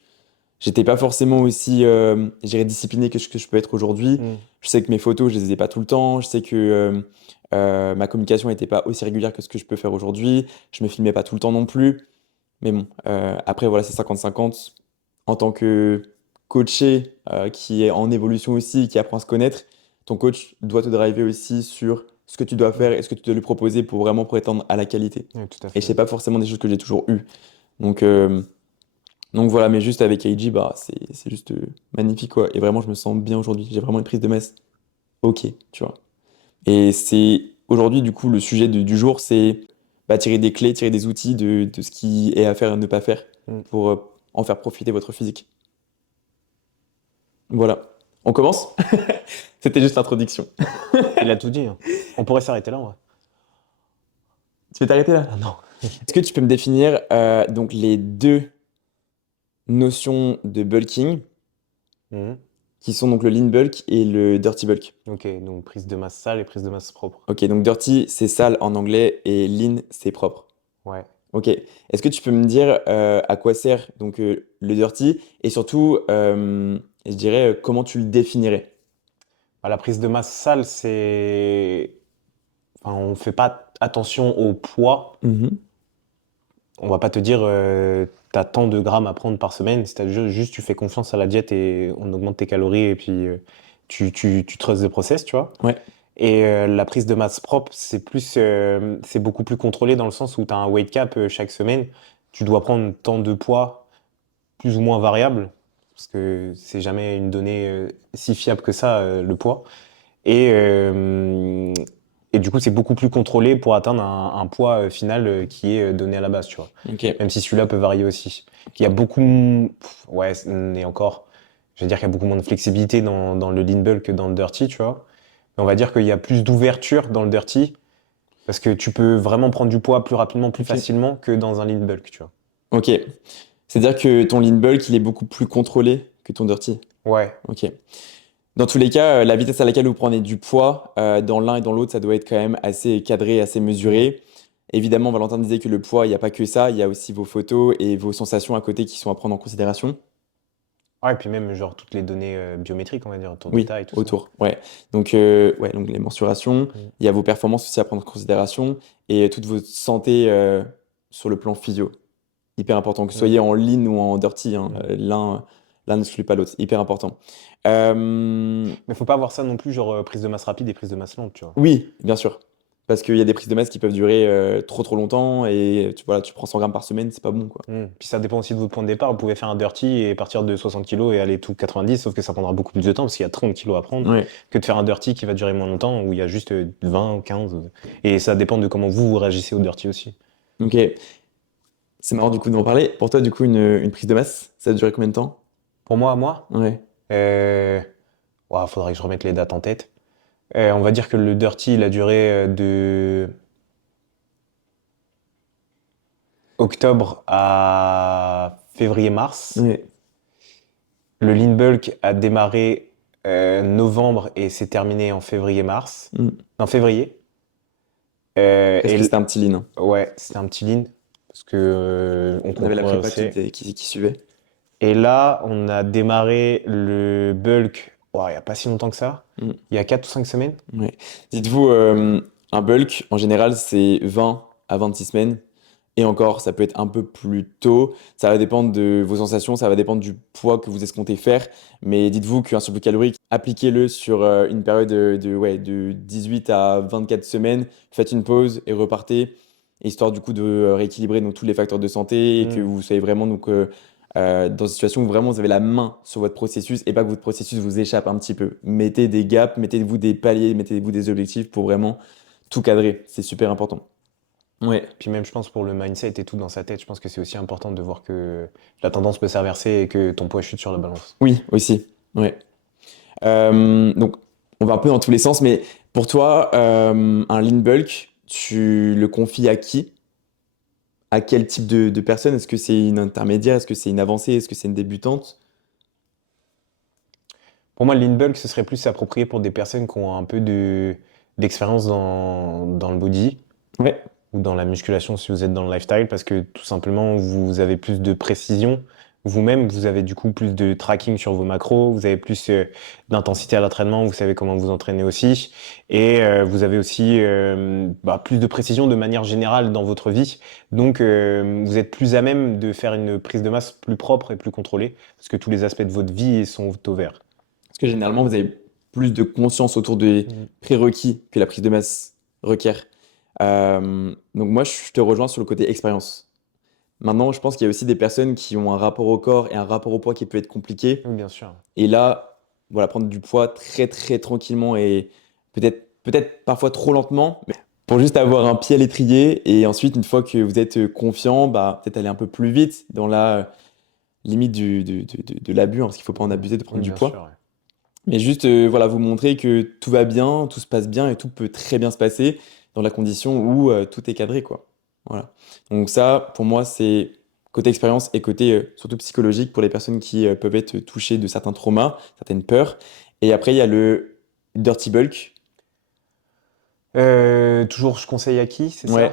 J'étais pas forcément aussi, je dirais, discipliné que ce que je peux être aujourd'hui. Hmm. Je sais que mes photos, je les ai pas tout le temps. Je sais que ma communication n'était pas aussi régulière que ce que je peux faire aujourd'hui. Je me filmais pas tout le temps non plus. Mais bon, après, voilà, c'est 50-50. En tant que coaché qui est en évolution aussi, qui apprend à se connaître, ton coach doit te driver aussi sur ce que tu dois faire et ce que tu dois lui proposer pour vraiment prétendre à la qualité. Oui, tout à Et fait. c'est pas forcément des choses que j'ai toujours eues. Donc, euh, donc voilà, mais juste avec AJ, bah, c'est juste magnifique, quoi. Et vraiment, je me sens bien aujourd'hui. J'ai vraiment une prise de masse. Ok, tu vois. Et c'est aujourd'hui, du coup, le sujet du jour, c'est bah, tirer des clés, tirer des outils de ce qui est à faire et ne pas faire Mm. pour en faire profiter votre physique. Voilà. On commence? C'était juste l'introduction. Il a tout dit, hein. On pourrait s'arrêter là, en vrai. Tu veux t'arrêter là? Ah non. Est-ce que tu peux me définir donc les deux notions de bulking Mhm. qui sont donc le lean bulk et le dirty bulk? Ok, donc prise de masse sale et prise de masse propre. Ok, donc dirty c'est sale en anglais et lean c'est propre. Ouais. Ok. Est-ce que tu peux me dire à quoi sert donc le dirty et surtout, je dirais, comment tu le définirais? Bah, la prise de masse sale, c'est... Enfin, on fait pas attention au poids. Mhm. On va pas te dire t'as tant de grammes à prendre par semaine. C'est-à-dire juste tu fais confiance à la diète et on augmente tes calories et puis tu trustes le process, tu vois. Ouais. Et la prise de masse propre, c'est beaucoup plus contrôlé dans le sens où tu as un weight cap chaque semaine. Tu dois prendre tant de poids plus ou moins variable parce que c'est jamais une donnée si fiable que ça, le poids. Et, euh, et du coup, c'est beaucoup plus contrôlé pour atteindre un poids final qui est donné à la base, tu vois. Ok. Même si celui-là peut varier aussi. Il y a Ok. beaucoup, ouais, et encore, je veux dire qu'il y a beaucoup moins de flexibilité dans le lean bulk que dans le dirty, tu vois. Mais on va dire qu'il y a plus d'ouverture dans le dirty parce que tu peux vraiment prendre du poids plus rapidement, plus Ok. facilement que dans un lean bulk, tu vois. Ok. C'est-à-dire que ton lean bulk, il est beaucoup plus contrôlé que ton dirty. Ouais, Ok. Dans tous les cas, la vitesse à laquelle vous prenez du poids, dans l'un et dans l'autre, ça doit être quand même assez cadré, assez mm. mesuré. Évidemment, Valentin disait que le poids, il n'y a pas que ça, il y a aussi vos photos et vos sensations à côté qui sont à prendre en considération. Ouais, et puis même genre toutes les données biométriques, on va dire, ton Oui, état et tout ça. autour. Ouais. Ouais, donc les mensurations, Mm. il y a vos performances aussi à prendre en considération et toute votre santé sur le plan physio. Hyper important, que vous Mm. soyez en lean ou en dirty, hein, Mm. l'un n'exclut pas l'autre. Hyper important. Euh, Mais faut pas voir ça non plus, genre prise de masse rapide et prise de masse lente, tu vois. Oui, bien sûr. Parce qu'il y a des prises de masse qui peuvent durer trop trop longtemps et voilà, tu prends 100 grammes par semaine, c'est pas bon quoi. Puis ça dépend aussi de votre point de départ. Vous pouvez faire un dirty et partir de 60 kilos et aller tout 90, sauf que ça prendra beaucoup plus de temps parce qu'il y a 30 kilos à prendre Ouais, que de faire un dirty qui va durer moins longtemps où il y a juste 20 ou 15. Et ça dépend de comment vous réagissez au dirty aussi. ok. C'est marrant du coup d'en parler. Pour toi, du coup, une prise de masse, ça a duré combien de temps? Pour moi, Ouais. euh... ouah, faudrait que je remette les dates en tête. On va dire que le dirty, il a duré de octobre à février-mars. Ouais. Le lean bulk a démarré novembre et s'est terminé en février-mars. Mm. En février. Parce que c'était un petit lean, hein. Ouais, c'était un petit lean parce que on On avait la concourait prépa aussi. qui suivait. Et là, on a démarré le bulk, ouah, il n'y a pas si longtemps que ça, Mm. il y a 4 ou 5 semaines. Ouais. Dites-vous, un bulk, en général, c'est 20 à 26 semaines. Et encore, ça peut être un peu plus tôt. Ça va dépendre de vos sensations, ça va dépendre du poids que vous escomptez faire. Mais dites-vous qu'un surplus calorique, appliquez-le sur une période ouais, de 18 à 24 semaines. Faites une pause et repartez, histoire du coup de rééquilibrer donc, tous les facteurs de santé et que Hmm. vous soyez vraiment dans une situation où vraiment vous avez la main sur votre processus et pas que votre processus vous échappe un petit peu. Mettez des gaps, mettez-vous des paliers, mettez-vous des objectifs pour vraiment tout cadrer. C'est super important. Ouais. Puis même, je pense, pour le mindset et tout dans sa tête, je pense que c'est aussi important de voir que la tendance peut s'inverser et que ton poids chute sur la balance. Oui, aussi. Ouais. Donc, on va un peu dans tous les sens, mais pour toi, un lean bulk, tu le confies à qui? À quel type de personne? Est-ce que c'est une intermédiaire? Est-ce que c'est une avancée? Est-ce que c'est une débutante? Pour moi, le lean bulk, ce serait plus approprié pour des personnes qui ont un peu d'expérience dans le body Ouais. ou dans la musculation si vous êtes dans le lifestyle, parce que tout simplement, vous avez plus de précision. vous-même, vous avez du coup plus de tracking sur vos macros, vous avez plus d'intensité à l'entraînement, vous savez comment vous entraîner aussi, et vous avez aussi plus de précision de manière générale dans votre vie. Donc, vous êtes plus à même de faire une prise de masse plus propre et plus contrôlée, parce que tous les aspects de votre vie sont au vert. Parce que généralement, vous avez plus de conscience autour des Mhm. prérequis que la prise de masse requiert. Donc moi, je te rejoins sur le côté expérience. Maintenant, je pense qu'il y a aussi des personnes qui ont un rapport au corps et un rapport au poids qui peut être compliqué. Oui, bien sûr. Et là, voilà, prendre du poids très très tranquillement et peut-être parfois trop lentement, mais pour juste avoir un pied à l'étrier. Et ensuite, une fois que vous êtes confiant, bah, peut-être aller un peu plus vite dans la limite de l'abus, hein, parce qu'il ne faut pas en abuser de Oui, prendre du bien sûr. poids. Ouais. Mais juste voilà, vous montrer que tout va bien, tout se passe bien et tout peut très bien se passer dans la condition où tout est cadré, quoi. Voilà. Donc ça, pour moi, c'est côté expérience et côté surtout psychologique pour les personnes qui peuvent être touchées de certains traumas, certaines peurs. Et après, il y a le dirty bulk. Toujours, je conseille à qui, c'est ça? Ouais.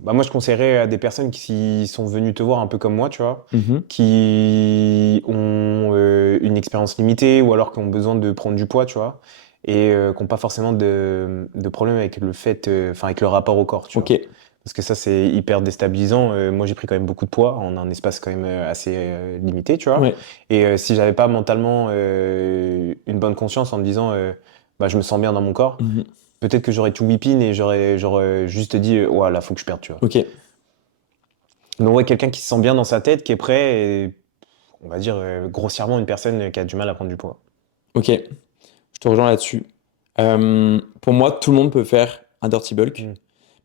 Moi, je conseillerais à des personnes qui sont venues te voir un peu comme moi, tu vois, Mhm. qui ont une expérience limitée ou alors qui ont besoin de prendre du poids, tu vois, et qui n'ont pas forcément de problème avec le fait, enfin, avec le rapport au corps, tu Ok. vois. Parce que ça, c'est hyper déstabilisant. Moi, j'ai pris quand même beaucoup de poids en un espace quand même assez limité, tu vois. Ouais. Et si j'avais pas mentalement une bonne conscience en me disant, je me sens bien dans mon corps, Mhm. peut-être que j'aurais tout whippin et j'aurais juste dit, ouais, là, faut que je perde, tu vois. Ok. Donc, ouais, quelqu'un qui se sent bien dans sa tête, qui est prêt, et on va dire grossièrement une personne qui a du mal à prendre du poids. Ok. Je te rejoins là-dessus. Pour moi, tout le monde peut faire un dirty bulk. Mm.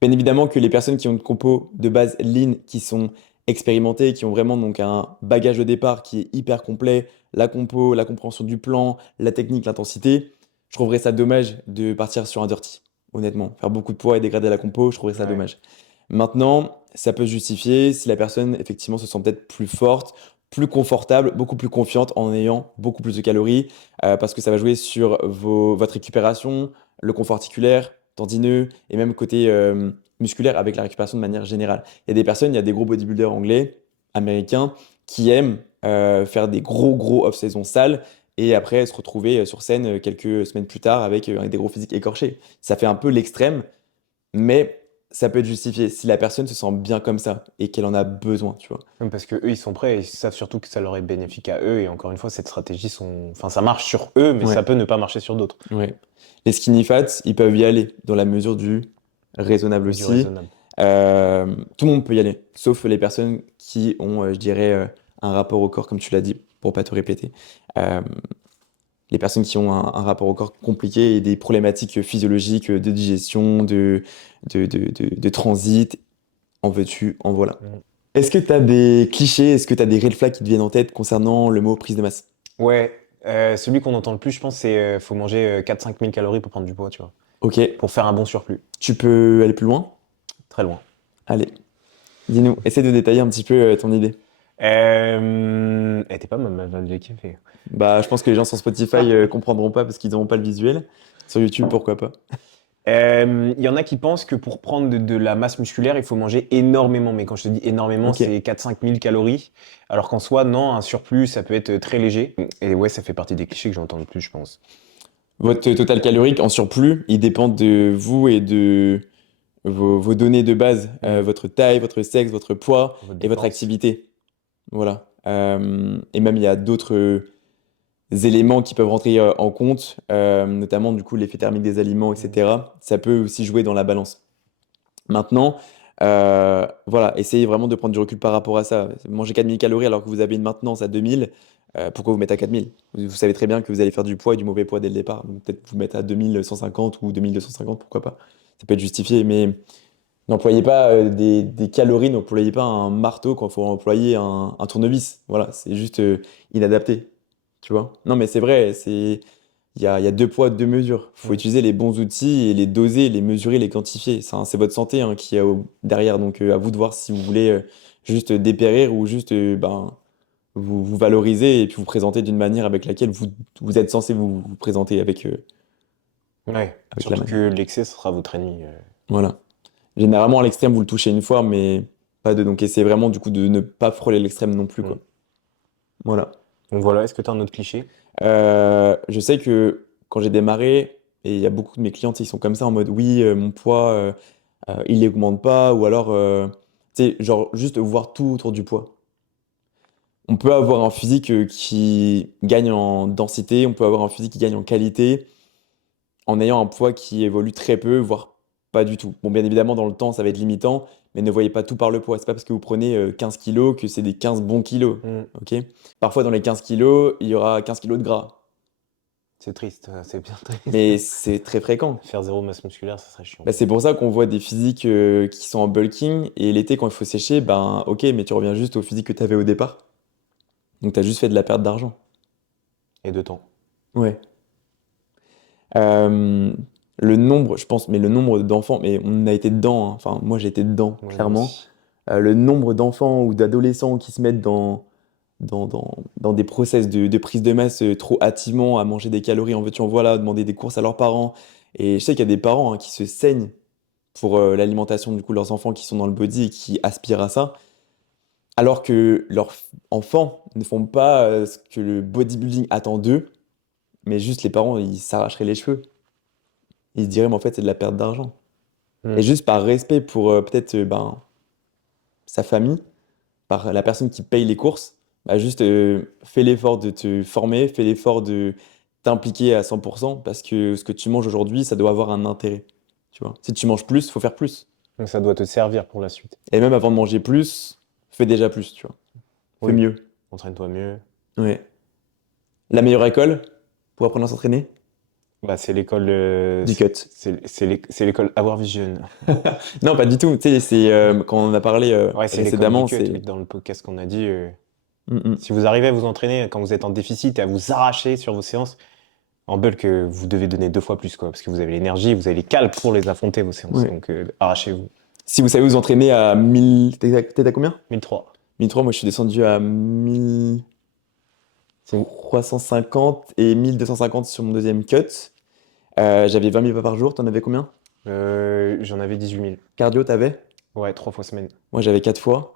Bien évidemment que les personnes qui ont une compo de base lean, qui sont expérimentées, qui ont vraiment donc un bagage de départ qui est hyper complet, la compo, la compréhension du plan, la technique, l'intensité, je trouverais ça dommage de partir sur un dirty. Honnêtement, faire beaucoup de poids et dégrader la compo, je trouverais ça Ouais. dommage. Maintenant, ça peut se justifier si la personne effectivement se sent peut-être plus forte, plus confortable, beaucoup plus confiante en ayant beaucoup plus de calories, parce que ça va jouer sur votre récupération, le confort articulaire, tendineux et même côté musculaire avec la récupération de manière générale. Il y a des personnes, il y a des gros bodybuilders anglais, américains, qui aiment faire des gros off-saison sales et après se retrouver sur scène quelques semaines plus tard avec des gros physiques écorchés. Ça fait un peu l'extrême, mais ça peut être justifié si la personne se sent bien comme ça et qu'elle en a besoin, tu vois. Même parce que eux, ils sont prêts et ils savent surtout que ça leur est bénéfique à eux. Et encore une fois, cette stratégie, enfin, ça marche sur eux, mais Ouais, ça peut ne pas marcher sur d'autres. ouais. Les skinny fats, ils peuvent y aller dans la mesure du raisonnable Et du aussi. raisonnable. Tout le monde peut y aller, sauf les personnes qui ont, je dirais, un rapport au corps, comme tu l'as dit, pour pas te répéter. Euh, les personnes qui ont un rapport au corps compliqué et des problématiques physiologiques de digestion, de transit, en veux-tu, en voilà. Mm. Est-ce que tu as des clichés, est-ce que tu as des red flags qui te viennent en tête concernant le mot prise de masse? Ouais, celui qu'on entend le plus, je pense, c'est faut manger 4-5 000 calories pour prendre du poids, tu vois. Ok, Pour faire un bon surplus. tu peux aller plus loin? Très loin. Allez, dis-nous, essaie de détailler un petit peu ton idée. T'es pas ma vanne de café. Bah, je pense que les gens sur Spotify comprendront pas parce qu'ils n'auront pas le visuel. Sur YouTube, pourquoi pas? Il y en a qui pensent que pour prendre de la masse musculaire, il faut manger énormément. Mais quand je te dis énormément, Ok. c'est 4-5 000 calories. Alors qu'en soi, non, un surplus, ça peut être très léger. Et ouais, ça fait partie des clichés que j'entends le plus, je pense. Votre total calorique en surplus, il dépend de vous et de vos données de base, Mm. votre taille, votre sexe, votre poids Votre et votre dépense. activité. Voilà. Et même il y a d'autres éléments qui peuvent rentrer en compte, notamment du coup l'effet thermique des aliments, Mm. etc. Ça peut aussi jouer dans la balance. Maintenant, voilà, essayez vraiment de prendre du recul par rapport à ça. Manger 4000 calories alors que vous avez une maintenance à 2000, pourquoi vous mettez à 4000? Vous savez très bien que vous allez faire du poids et du mauvais poids dès le départ. Donc peut-être vous mettre à 2150 ou 2250, pourquoi pas. Ça peut être justifié, mais n'employez pas des calories, n'employez pas un marteau quand il faut employer un tournevis. Voilà, c'est juste inadapté. Tu vois? Non, mais c'est vrai, il y a deux poids, deux mesures. Il faut Mm. utiliser les bons outils et les doser, les mesurer, les quantifier. C'est votre santé hein, qui est derrière. Donc, à vous de voir si vous voulez juste dépérir ou juste vous valoriser et puis vous présenter d'une manière avec laquelle vous êtes censé vous présenter Ouais. avec la Surtout manière. que l'excès, ce sera votre ennemi. Voilà. Généralement, à l'extrême, vous le touchez une fois, mais Pas de donc essayer vraiment du coup de ne pas frôler l'extrême non plus, Mm. quoi. Voilà. Donc voilà, est-ce que tu as un autre cliché? Je sais que quand j'ai démarré, et il y a beaucoup de mes clientes, ils sont comme ça en mode oui, mon poids, il augmente pas, ou alors, tu sais, genre juste voir tout autour du poids. On peut avoir un physique qui gagne en densité, on peut avoir un physique qui gagne en qualité, en ayant un poids qui évolue très peu, voire pas du tout. Bon, bien évidemment, dans le temps, ça va être limitant, mais ne voyez pas tout par le poids. C'est pas parce que vous prenez 15 kilos que c'est des 15 bons kilos. Mm. Ok. Parfois, dans les 15 kilos, il y aura 15 kilos de gras, C'est triste, c'est bien triste. mais c'est très fréquent. Faire zéro masse musculaire, ça serait chiant. Bah, c'est pour ça qu'on voit des physiques qui sont en bulking, et l'été, quand il faut sécher, ben ok, mais tu reviens juste au physique que tu avais au départ. Donc, tu as juste fait de la perte d'argent. Et de temps. Ouais. Euh, le nombre, je pense, mais le nombre d'enfants, mais on a été dedans, hein. Enfin, moi j'ai été dedans, Ouais, moi clairement. aussi. Le nombre d'enfants ou d'adolescents qui se mettent dans des process de prise de masse trop hâtivement, à manger des calories en veux-tu en voilà, à demander des courses à leurs parents. Et je sais qu'il y a des parents hein, qui se saignent pour l'alimentation du coup de leurs enfants qui sont dans le body et qui aspirent à ça, alors que leurs enfants ne font pas ce que le bodybuilding attend d'eux, mais juste les parents, ils s'arracheraient les cheveux. Ils se diraient, mais en fait, c'est de la perte d'argent. Et Mm. juste par respect pour peut-être ben, sa famille, par la personne qui paye les courses, bah, juste fais l'effort de te former, fais l'effort de t'impliquer à 100% parce que ce que tu manges aujourd'hui, ça doit avoir un intérêt. Tu vois. Si tu manges plus, faut faire plus. Donc ça doit te servir pour la suite. Et même avant de manger plus, fais déjà plus, tu vois. Fais Oui, mieux. entraîne-toi mieux. Ouais. La meilleure école pour apprendre à s'entraîner? Bah, c'est l'école Du cut. c'est l'école Avoir Vision. Non, pas du tout. Tu sais, c'est quand on en a parlé Ouais, c'est l'école du précédemment, cut. Oui, c'est. dans le podcast qu'on a dit, Mm, mm. si vous arrivez à vous entraîner quand vous êtes en déficit et à vous arracher sur vos séances, en bulk, vous devez donner 2 fois plus, quoi, parce que vous avez l'énergie, vous avez les cales pour les affronter, vos séances. Ouais. Donc, arrachez-vous. Si vous savez vous entraîner à 1000, t'es à combien? 1003. 1003, moi je suis descendu à C'est 1350 et 1250 sur mon deuxième cut. J'avais 20 000 pas par jour, t'en avais combien? J'en avais 18 000. Cardio, t'avais? Ouais, 3 fois semaine. Moi j'avais 4 fois.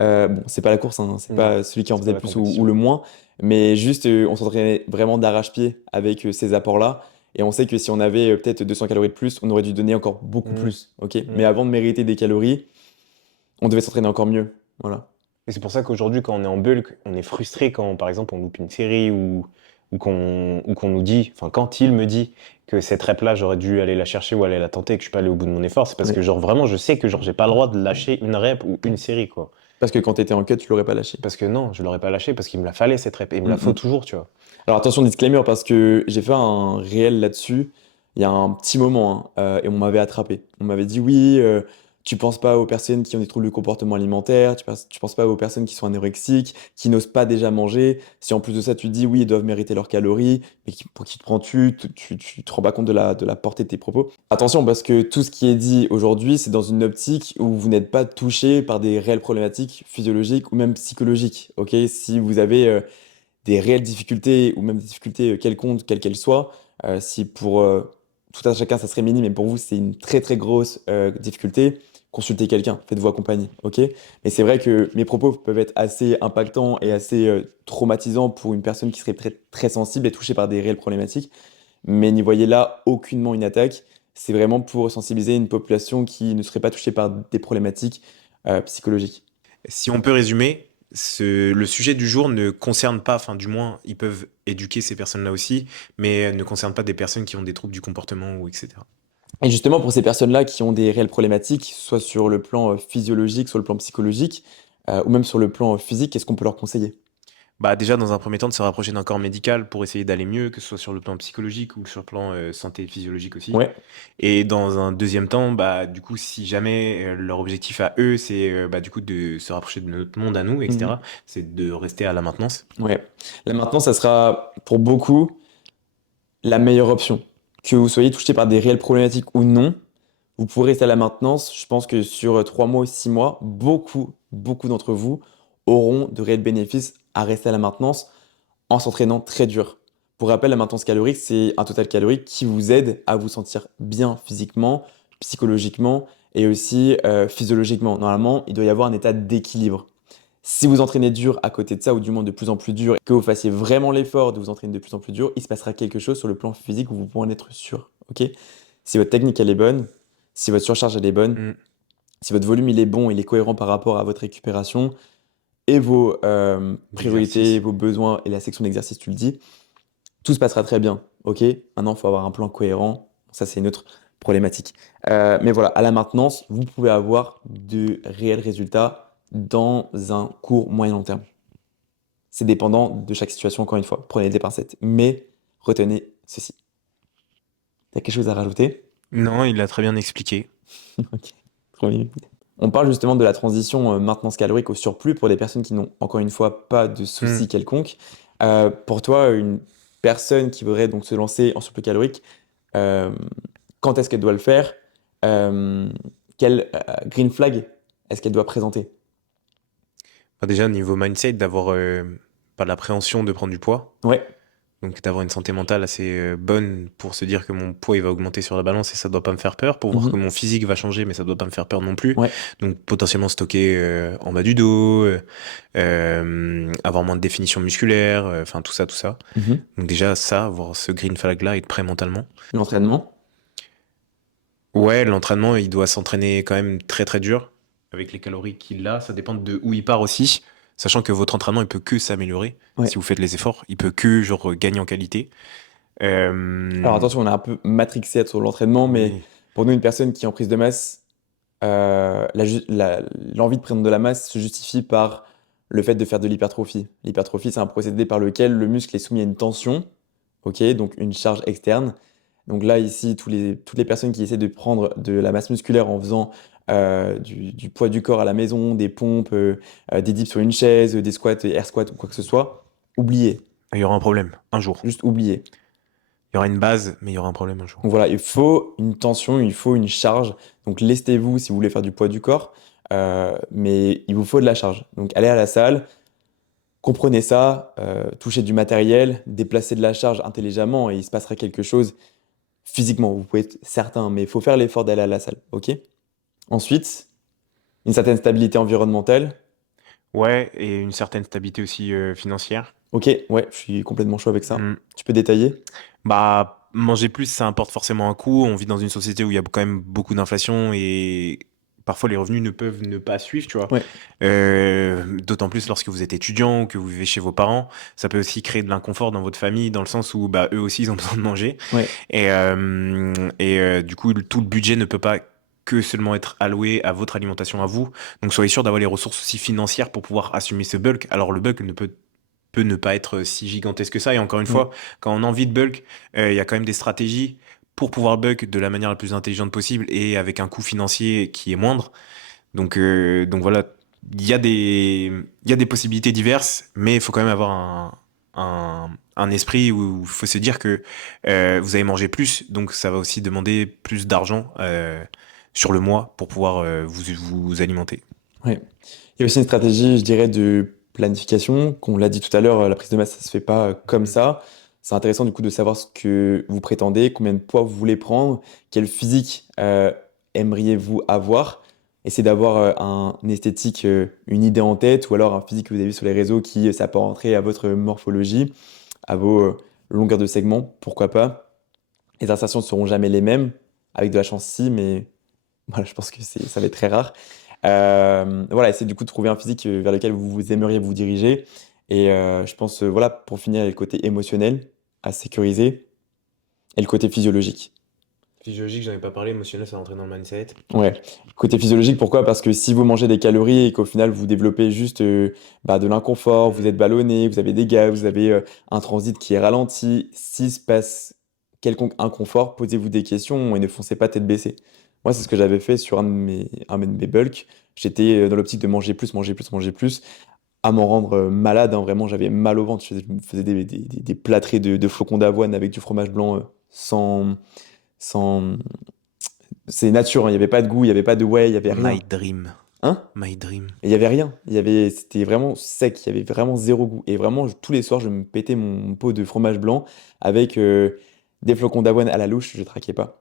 Bon, c'est pas la course, hein, c'est Non, pas celui qui en c'est pas faisait le la plus ou compétition. le moins, mais juste on s'entraînait vraiment d'arrache-pied avec ces apports-là. Et on sait que si on avait peut-être 200 calories de plus, on aurait dû donner encore beaucoup Mm, plus, ok? Mais mm. avant de mériter des calories, on devait s'entraîner encore mieux. Voilà. Et c'est pour ça qu'aujourd'hui, quand on est en bulk, on est frustré quand, par exemple, on loupe une série ou qu'on nous dit, enfin, quand il me dit que cette rep-là, j'aurais dû aller la chercher ou aller la tenter et que je suis pas allé au bout de mon effort, c'est parce que, Ouais. genre, vraiment, je sais que, genre, j'ai pas le droit de lâcher une rep ou une série, quoi. Parce que quand t'étais en cut, tu l'aurais pas lâché. Parce que non, je l'aurais pas lâché parce qu'il me la fallait, cette rep. Et il me Mm, la faut mm. toujours, tu vois. Alors attention, disclaimer, parce que j'ai fait un réel là-dessus il y a un petit moment, hein, et on m'avait attrapé. On m'avait dit oui, tu penses pas aux personnes qui ont des troubles de comportement alimentaire, tu penses pas aux personnes qui sont anorexiques, qui n'osent pas déjà manger. Si en plus de ça tu te dis oui, ils doivent mériter leurs calories, mais pour qui te prends-tu? Tu te rends pas compte de la portée de tes propos. Attention, parce que tout ce qui est dit aujourd'hui, c'est dans une optique où vous n'êtes pas touché par des réelles problématiques physiologiques ou même psychologiques. Ok. Si vous avez des réelles difficultés ou même des difficultés quelconques, quelles qu'elles soient, si pour tout un chacun ça serait minime, mais pour vous c'est une très très grosse difficulté, consultez quelqu'un, faites-vous accompagner, ok? Mais c'est vrai que mes propos peuvent être assez impactants et assez traumatisants pour une personne qui serait très, très sensible et touchée par des réelles problématiques, mais n'y voyez là aucunement une attaque, c'est vraiment pour sensibiliser une population qui ne serait pas touchée par des problématiques psychologiques. Si on peut résumer, le sujet du jour ne concerne pas, enfin du moins, ils peuvent éduquer ces personnes-là aussi, mais ne concerne pas des personnes qui ont des troubles du comportement ou etc. Et justement, pour ces personnes-là qui ont des réelles problématiques, soit sur le plan physiologique, sur le plan psychologique, ou même sur le plan physique, qu'est-ce qu'on peut leur conseiller? Bah déjà, dans un premier temps, de se rapprocher d'un corps médical pour essayer d'aller mieux, que ce soit sur le plan psychologique ou sur le plan santé physiologique aussi. Ouais. Et dans un deuxième temps, bah du coup, si jamais leur objectif à eux, c'est bah du coup de se rapprocher de notre monde à nous, Mhm. etc., c'est de rester à la maintenance. Ouais. Là maintenant, ça sera pour beaucoup la meilleure option. Que vous soyez touché par des réelles problématiques ou non, vous pourrez rester à la maintenance. Je pense que sur 3 mois ou 6 mois, beaucoup d'entre vous auront de réels bénéfices à rester à la maintenance en s'entraînant très dur. Pour rappel, la maintenance calorique, c'est un total calorique qui vous aide à vous sentir bien physiquement, psychologiquement et aussi physiologiquement. Normalement, il doit y avoir un état d'équilibre. Si vous entraînez dur à côté de ça, ou du moins de plus en plus dur, et que vous fassiez vraiment l'effort de vous entraîner de plus en plus dur, il se passera quelque chose sur le plan physique où vous pourrez en être sûr. Ok? Si votre technique elle est bonne, si votre surcharge elle est bonne, Mm. si votre volume il est bon, il est cohérent par rapport à votre récupération et vos priorités, D'exercice. vos besoins et la section d'exercice, tu le dis, tout se passera très bien. Ok? Maintenant, il faut avoir un plan cohérent. Ça, c'est une autre problématique. Mais voilà, à la maintenance, vous pouvez avoir de réels résultats dans un court, moyen, long terme. C'est dépendant de chaque situation, encore une fois. Prenez des pincettes. Mais retenez ceci. T'as quelque chose à rajouter? Non, il l'a très bien expliqué. Ok, trop bien. On parle justement de la transition maintenance calorique au surplus pour des personnes qui n'ont, encore une fois, pas de Mm. soucis quelconques. Pour toi, une personne qui voudrait donc se lancer en surplus calorique, euh, quand est-ce qu'elle doit le faire? Euh, quel green flag est-ce qu'elle doit présenter? Enfin, déjà, niveau mindset, d'avoir pas l'appréhension de prendre du poids. Ouais. Donc d'avoir une santé mentale assez bonne pour se dire que mon poids il va augmenter sur la balance et ça doit pas me faire peur, pour voir que Mhm. mon physique va changer mais ça doit pas me faire peur non plus. Ouais. Donc potentiellement stocker en bas du dos, avoir moins de définition musculaire, enfin tout ça, tout ça. Mhm. Donc déjà ça, avoir ce green flag là, être prêt mentalement. L'entraînement. Ouais, l'entraînement il doit s'entraîner quand même très très dur avec les calories qu'il a, ça dépend de où il part aussi. Sachant que votre entraînement, il peut que s'améliorer Ouais. si vous faites les efforts. Il peut que genre gagner en qualité. Alors Euh, attention, on est un peu matrixé sur l'entraînement, mais oui. pour nous, une personne qui est en prise de masse, l'envie de prendre de la masse se justifie par le fait de faire de l'hypertrophie. L'hypertrophie, c'est un procédé par lequel le muscle est soumis à une tension, ok, donc une charge externe. Donc là, ici, toutes les personnes qui essaient de prendre de la masse musculaire en faisant du poids du corps à la maison, des pompes, des dips sur une chaise, des squats, air squats ou quoi que ce soit, oubliez, Il y aura un problème un jour. juste oubliez. Il y aura une base, mais il y aura un problème un jour. Donc voilà, il faut une tension, il faut une charge. Donc lestez-vous si vous voulez faire du poids du corps, mais il vous faut de la charge. Donc allez à la salle, comprenez ça, touchez du matériel, déplacez de la charge intelligemment et il se passera quelque chose physiquement. Vous pouvez être certain, mais il faut faire l'effort d'aller à la salle. Ok? Ensuite, une certaine stabilité environnementale. Ouais, et une certaine stabilité aussi financière. Ok, ouais, je suis complètement chaud avec ça. Hmm. Tu peux détailler? Bah, manger plus, ça importe forcément un coût. On vit dans une société où il y a quand même beaucoup d'inflation et parfois les revenus ne peuvent ne pas suivre, tu vois. Ouais. D'autant plus lorsque vous êtes étudiant ou que vous vivez chez vos parents. Ça peut aussi créer de l'inconfort dans votre famille, dans le sens où bah, eux aussi, ils ont besoin de manger. Ouais. Du coup, tout le budget ne peut pas que seulement être alloué à votre alimentation à vous. Donc soyez sûr d'avoir les ressources aussi financières pour pouvoir assumer ce bulk. Alors le bulk peut ne pas être si gigantesque que ça. Et encore une Mm. fois, quand on a envie de bulk, il y a quand même des stratégies pour pouvoir bulk de la manière la plus intelligente possible et avec un coût financier qui est moindre. Donc voilà, il y a des possibilités diverses, mais il faut quand même avoir un esprit où il faut se dire que vous allez manger plus, donc ça va aussi demander plus d'argent sur le mois pour pouvoir vous alimenter. Ouais. Il y a aussi une stratégie, je dirais, de planification. Qu'on l'a dit tout à l'heure, la prise de masse, ça se fait pas comme Mm. ça. C'est intéressant du coup de savoir ce que vous prétendez, combien de poids vous voulez prendre, quel physique aimeriez-vous avoir. Essayez d'avoir un esthétique, une idée en tête, ou alors un physique que vous avez vu sur les réseaux qui s'apparenterait à votre morphologie, à vos longueurs de segments, pourquoi pas. Les insertions ne seront jamais les mêmes, avec de la chance si, mais voilà, je pense que ça va être très rare. Voilà, essayez du coup de trouver un physique vers lequel vous aimeriez vous diriger. Et je pense, voilà, pour finir, il y a le côté émotionnel à sécuriser et le côté physiologique. Physiologique, j'en ai pas parlé, émotionnel, ça rentre dans le mindset. Ouais, côté physiologique, pourquoi? Parce que si vous mangez des calories et qu'au final vous développez juste de l'inconfort, vous êtes Mm. ballonné, vous avez des gaz, vous avez un transit qui est ralenti, s'il se passe quelconque inconfort, posez-vous des questions et ne foncez pas tête baissée. Moi, c'est ce que j'avais fait sur un de mes bulks. J'étais dans l'optique de manger plus, manger plus, manger plus, à m'en rendre malade, hein. Vraiment, j'avais mal au ventre. Je me faisais des plâtrés de flocons d'avoine avec du fromage blanc sans, c'est nature, hein. Il n'y avait pas de goût, il n'y avait pas de whey, il n'y avait My rien. dream. Hein? My dream. Il n'y avait rien. C'était vraiment sec, il y avait vraiment zéro goût. Et vraiment, tous les soirs, je me pétais mon pot de fromage blanc avec des flocons d'avoine à la louche, je traquais pas.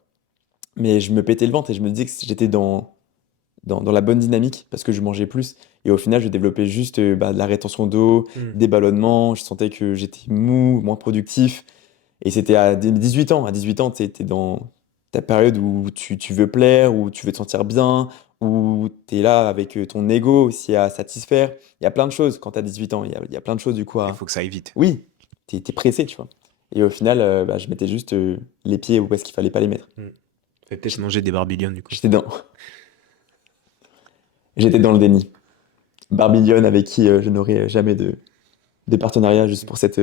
Mais je me pétais le ventre et je me disais que j'étais dans dans la bonne dynamique parce que je mangeais plus. Et au final, je développais juste de la rétention d'eau, Hmm. des ballonnements. Je sentais que j'étais mou, moins productif. Et c'était à 18 ans. À 18 ans, tu es dans ta période où tu veux plaire, où tu veux te sentir bien, où tu es là avec ton ego aussi à satisfaire. Il y a plein de choses quand tu as 18 ans. Il y a plein de choses du coup Il à. faut que ça aille vite. Oui, t'es pressé, tu vois. Et au final, je mettais juste les pieds où est-ce qu'il fallait pas les mettre. Hmm. Fais peut-être J- manger des Barbillons du coup. J'étais dans, j'étais dans le déni. Barbillon avec qui je n'aurai jamais de partenariat, juste pour cette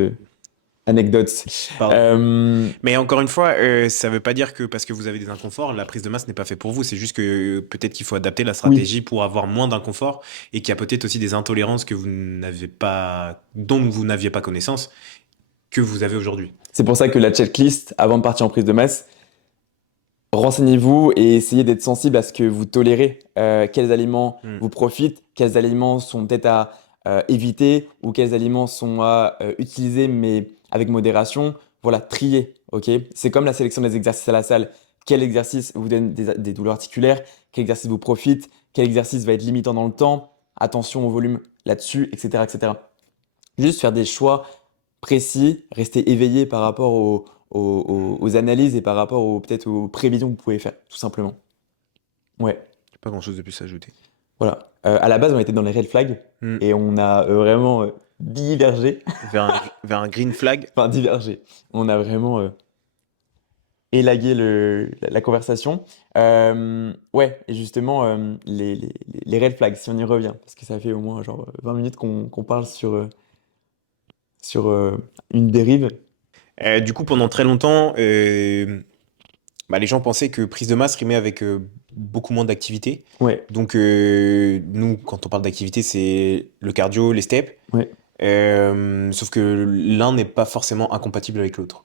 anecdote. Pardon. Euh, Mais encore une fois, ça veut pas dire que parce que vous avez des inconforts, la prise de masse n'est pas fait pour vous. C'est juste que peut-être qu'il faut adapter la oui, stratégie pour avoir moins d'inconfort et qu'il y a peut-être aussi des intolérances que vous n'avez pas, dont vous n'aviez pas connaissance, que vous avez aujourd'hui. c'est pour ça que la checklist, avant de partir en prise de masse, renseignez-vous et essayez d'être sensible à ce que vous tolérez. Quels aliments Hmm. vous profitent, quels aliments sont peut-être à éviter ou quels aliments sont à utiliser mais avec modération. Voilà, trier, ok? C'est comme la sélection des exercices à la salle. Quel exercice vous donne des douleurs articulaires? Quel exercice vous profite? Quel exercice va être limitant dans le temps? Attention au volume là-dessus, etc., etc. Juste faire des choix précis, rester éveillé par rapport aux analyses et par rapport peut-être aux prévisions que vous pouvez faire, tout simplement. Ouais, J'ai pas grand-chose de plus à ajouter. voilà. À la base, on était dans les red flags Hmm. et on a vraiment divergé. Vers un green flag. Enfin, divergé. On a vraiment élagué la conversation. Ouais, et justement, les red flags, si on y revient, parce que ça fait au moins genre 20 minutes qu'on parle sur une dérive. Du coup, pendant très longtemps, bah, les gens pensaient que prise de masse rimait avec beaucoup moins d'activité. Ouais, Donc, nous, quand on parle d'activité, c'est le cardio, les steps. ouais, Sauf que l'un n'est pas forcément incompatible avec l'autre.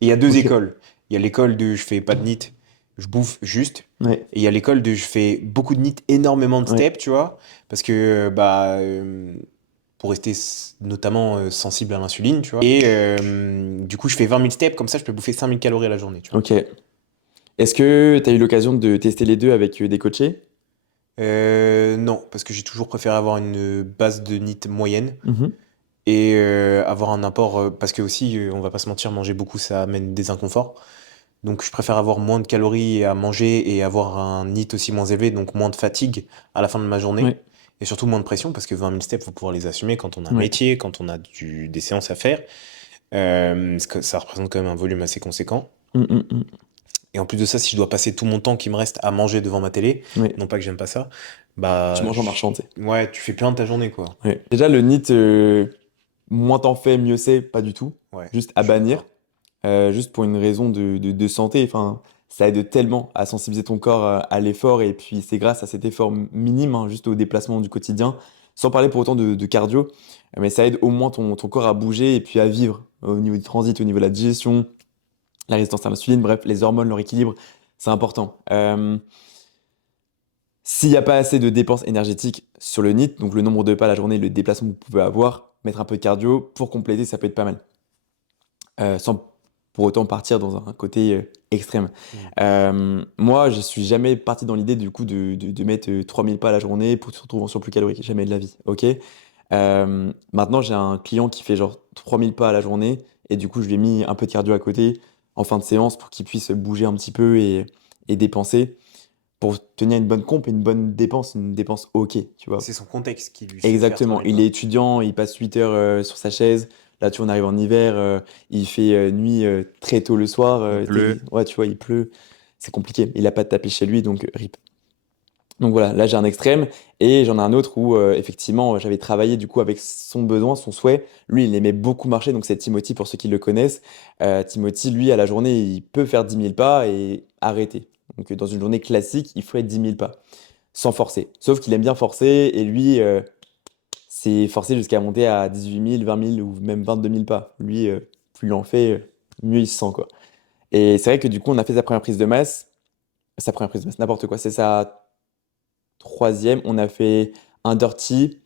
Et il y a deux ok. écoles. Il y a l'école de je fais pas de NEAT, je bouffe juste. Ouais, Et il y a l'école de je fais beaucoup de NEAT, énormément de ouais. steps, tu vois. Parce que, bah, pour rester notamment sensible à l'insuline, tu vois. Et du coup, je fais 20 000 steps, comme ça, je peux bouffer 5 000 calories à la journée, tu vois. Ok. Est-ce que tu as eu l'occasion de tester les deux avec des coachés? Non, parce que j'ai toujours préféré avoir une base de NEAT moyenne Mhm. et avoir un apport, parce que aussi, on va pas se mentir, manger beaucoup, ça amène des inconforts. Donc je préfère avoir moins de calories à manger et avoir un NEAT aussi moins élevé, donc moins de fatigue à la fin de ma journée. Ouais, Et surtout moins de pression, parce que 20 000 steps, faut pouvoir les assumer quand on a un ouais. métier, quand on a des séances à faire. Parce que ça représente quand même un volume assez conséquent. Mm, mm, mm. Et en plus de ça, si je dois passer tout mon temps qui me reste à manger devant ma télé, Ouais. non pas que j'aime pas ça, Tu bah manges en marchand, tu sais. ouais, tu fais plein de ta journée, quoi. Ouais. Déjà, le NEAT, moins t'en fais, mieux c'est, pas du tout. Ouais, Juste à je suis bannir. d'accord. Juste pour une raison de santé. Enfin, ça aide tellement à sensibiliser ton corps à l'effort. Et puis, c'est grâce à cet effort minime, hein, juste au déplacement du quotidien, sans parler pour autant de cardio. Mais ça aide au moins ton corps à bouger et puis à vivre au niveau du transit, au niveau de la digestion, la résistance à l'insuline, bref, les hormones, leur équilibre, c'est important. S'il n'y a pas assez de dépenses énergétiques sur le NEAT, donc le nombre de pas à la journée, le déplacement que vous pouvez avoir, mettre un peu de cardio pour compléter, ça peut être pas mal. Sans pour autant partir dans un côté extrême. Mm. Moi, je suis jamais parti dans l'idée du coup de mettre 3000 pas à la journée pour se retrouver en surplus calorique. Jamais de la vie. Ok. Maintenant, j'ai un client qui fait genre 3000 pas à la journée et du coup, je lui ai mis un peu de cardio à côté en fin de séance pour qu'il puisse bouger un petit peu et dépenser pour tenir une bonne comp et une dépense ok, tu vois. C'est son contexte qui lui fait faire Exactement. 3000 Il est pas. étudiant, il passe 8 heures sur sa chaise. Là, tu vois, on arrive en hiver, il fait nuit très tôt le soir. Il pleut. Ouais, tu vois, il pleut. C'est compliqué. Il a pas de tapis chez lui, donc rip. Donc voilà, là j'ai un extrême et j'en ai un autre où effectivement j'avais travaillé du coup avec son besoin, son souhait. Lui, il aimait beaucoup marcher, donc c'est Timothy pour ceux qui le connaissent. Timothy, lui, à la journée, il peut faire 10 000 pas et arrêter. Donc dans une journée classique, il ferait 10 000 pas sans forcer. Sauf qu'il aime bien forcer et lui, c'est forcé jusqu'à monter à 18 000, 20 000 ou même 22 000 pas. Lui, plus il en fait, mieux il se sent, quoi. Et c'est vrai que du coup, on a fait sa première prise de masse, n'importe quoi. C'est sa troisième. On a fait un dirty,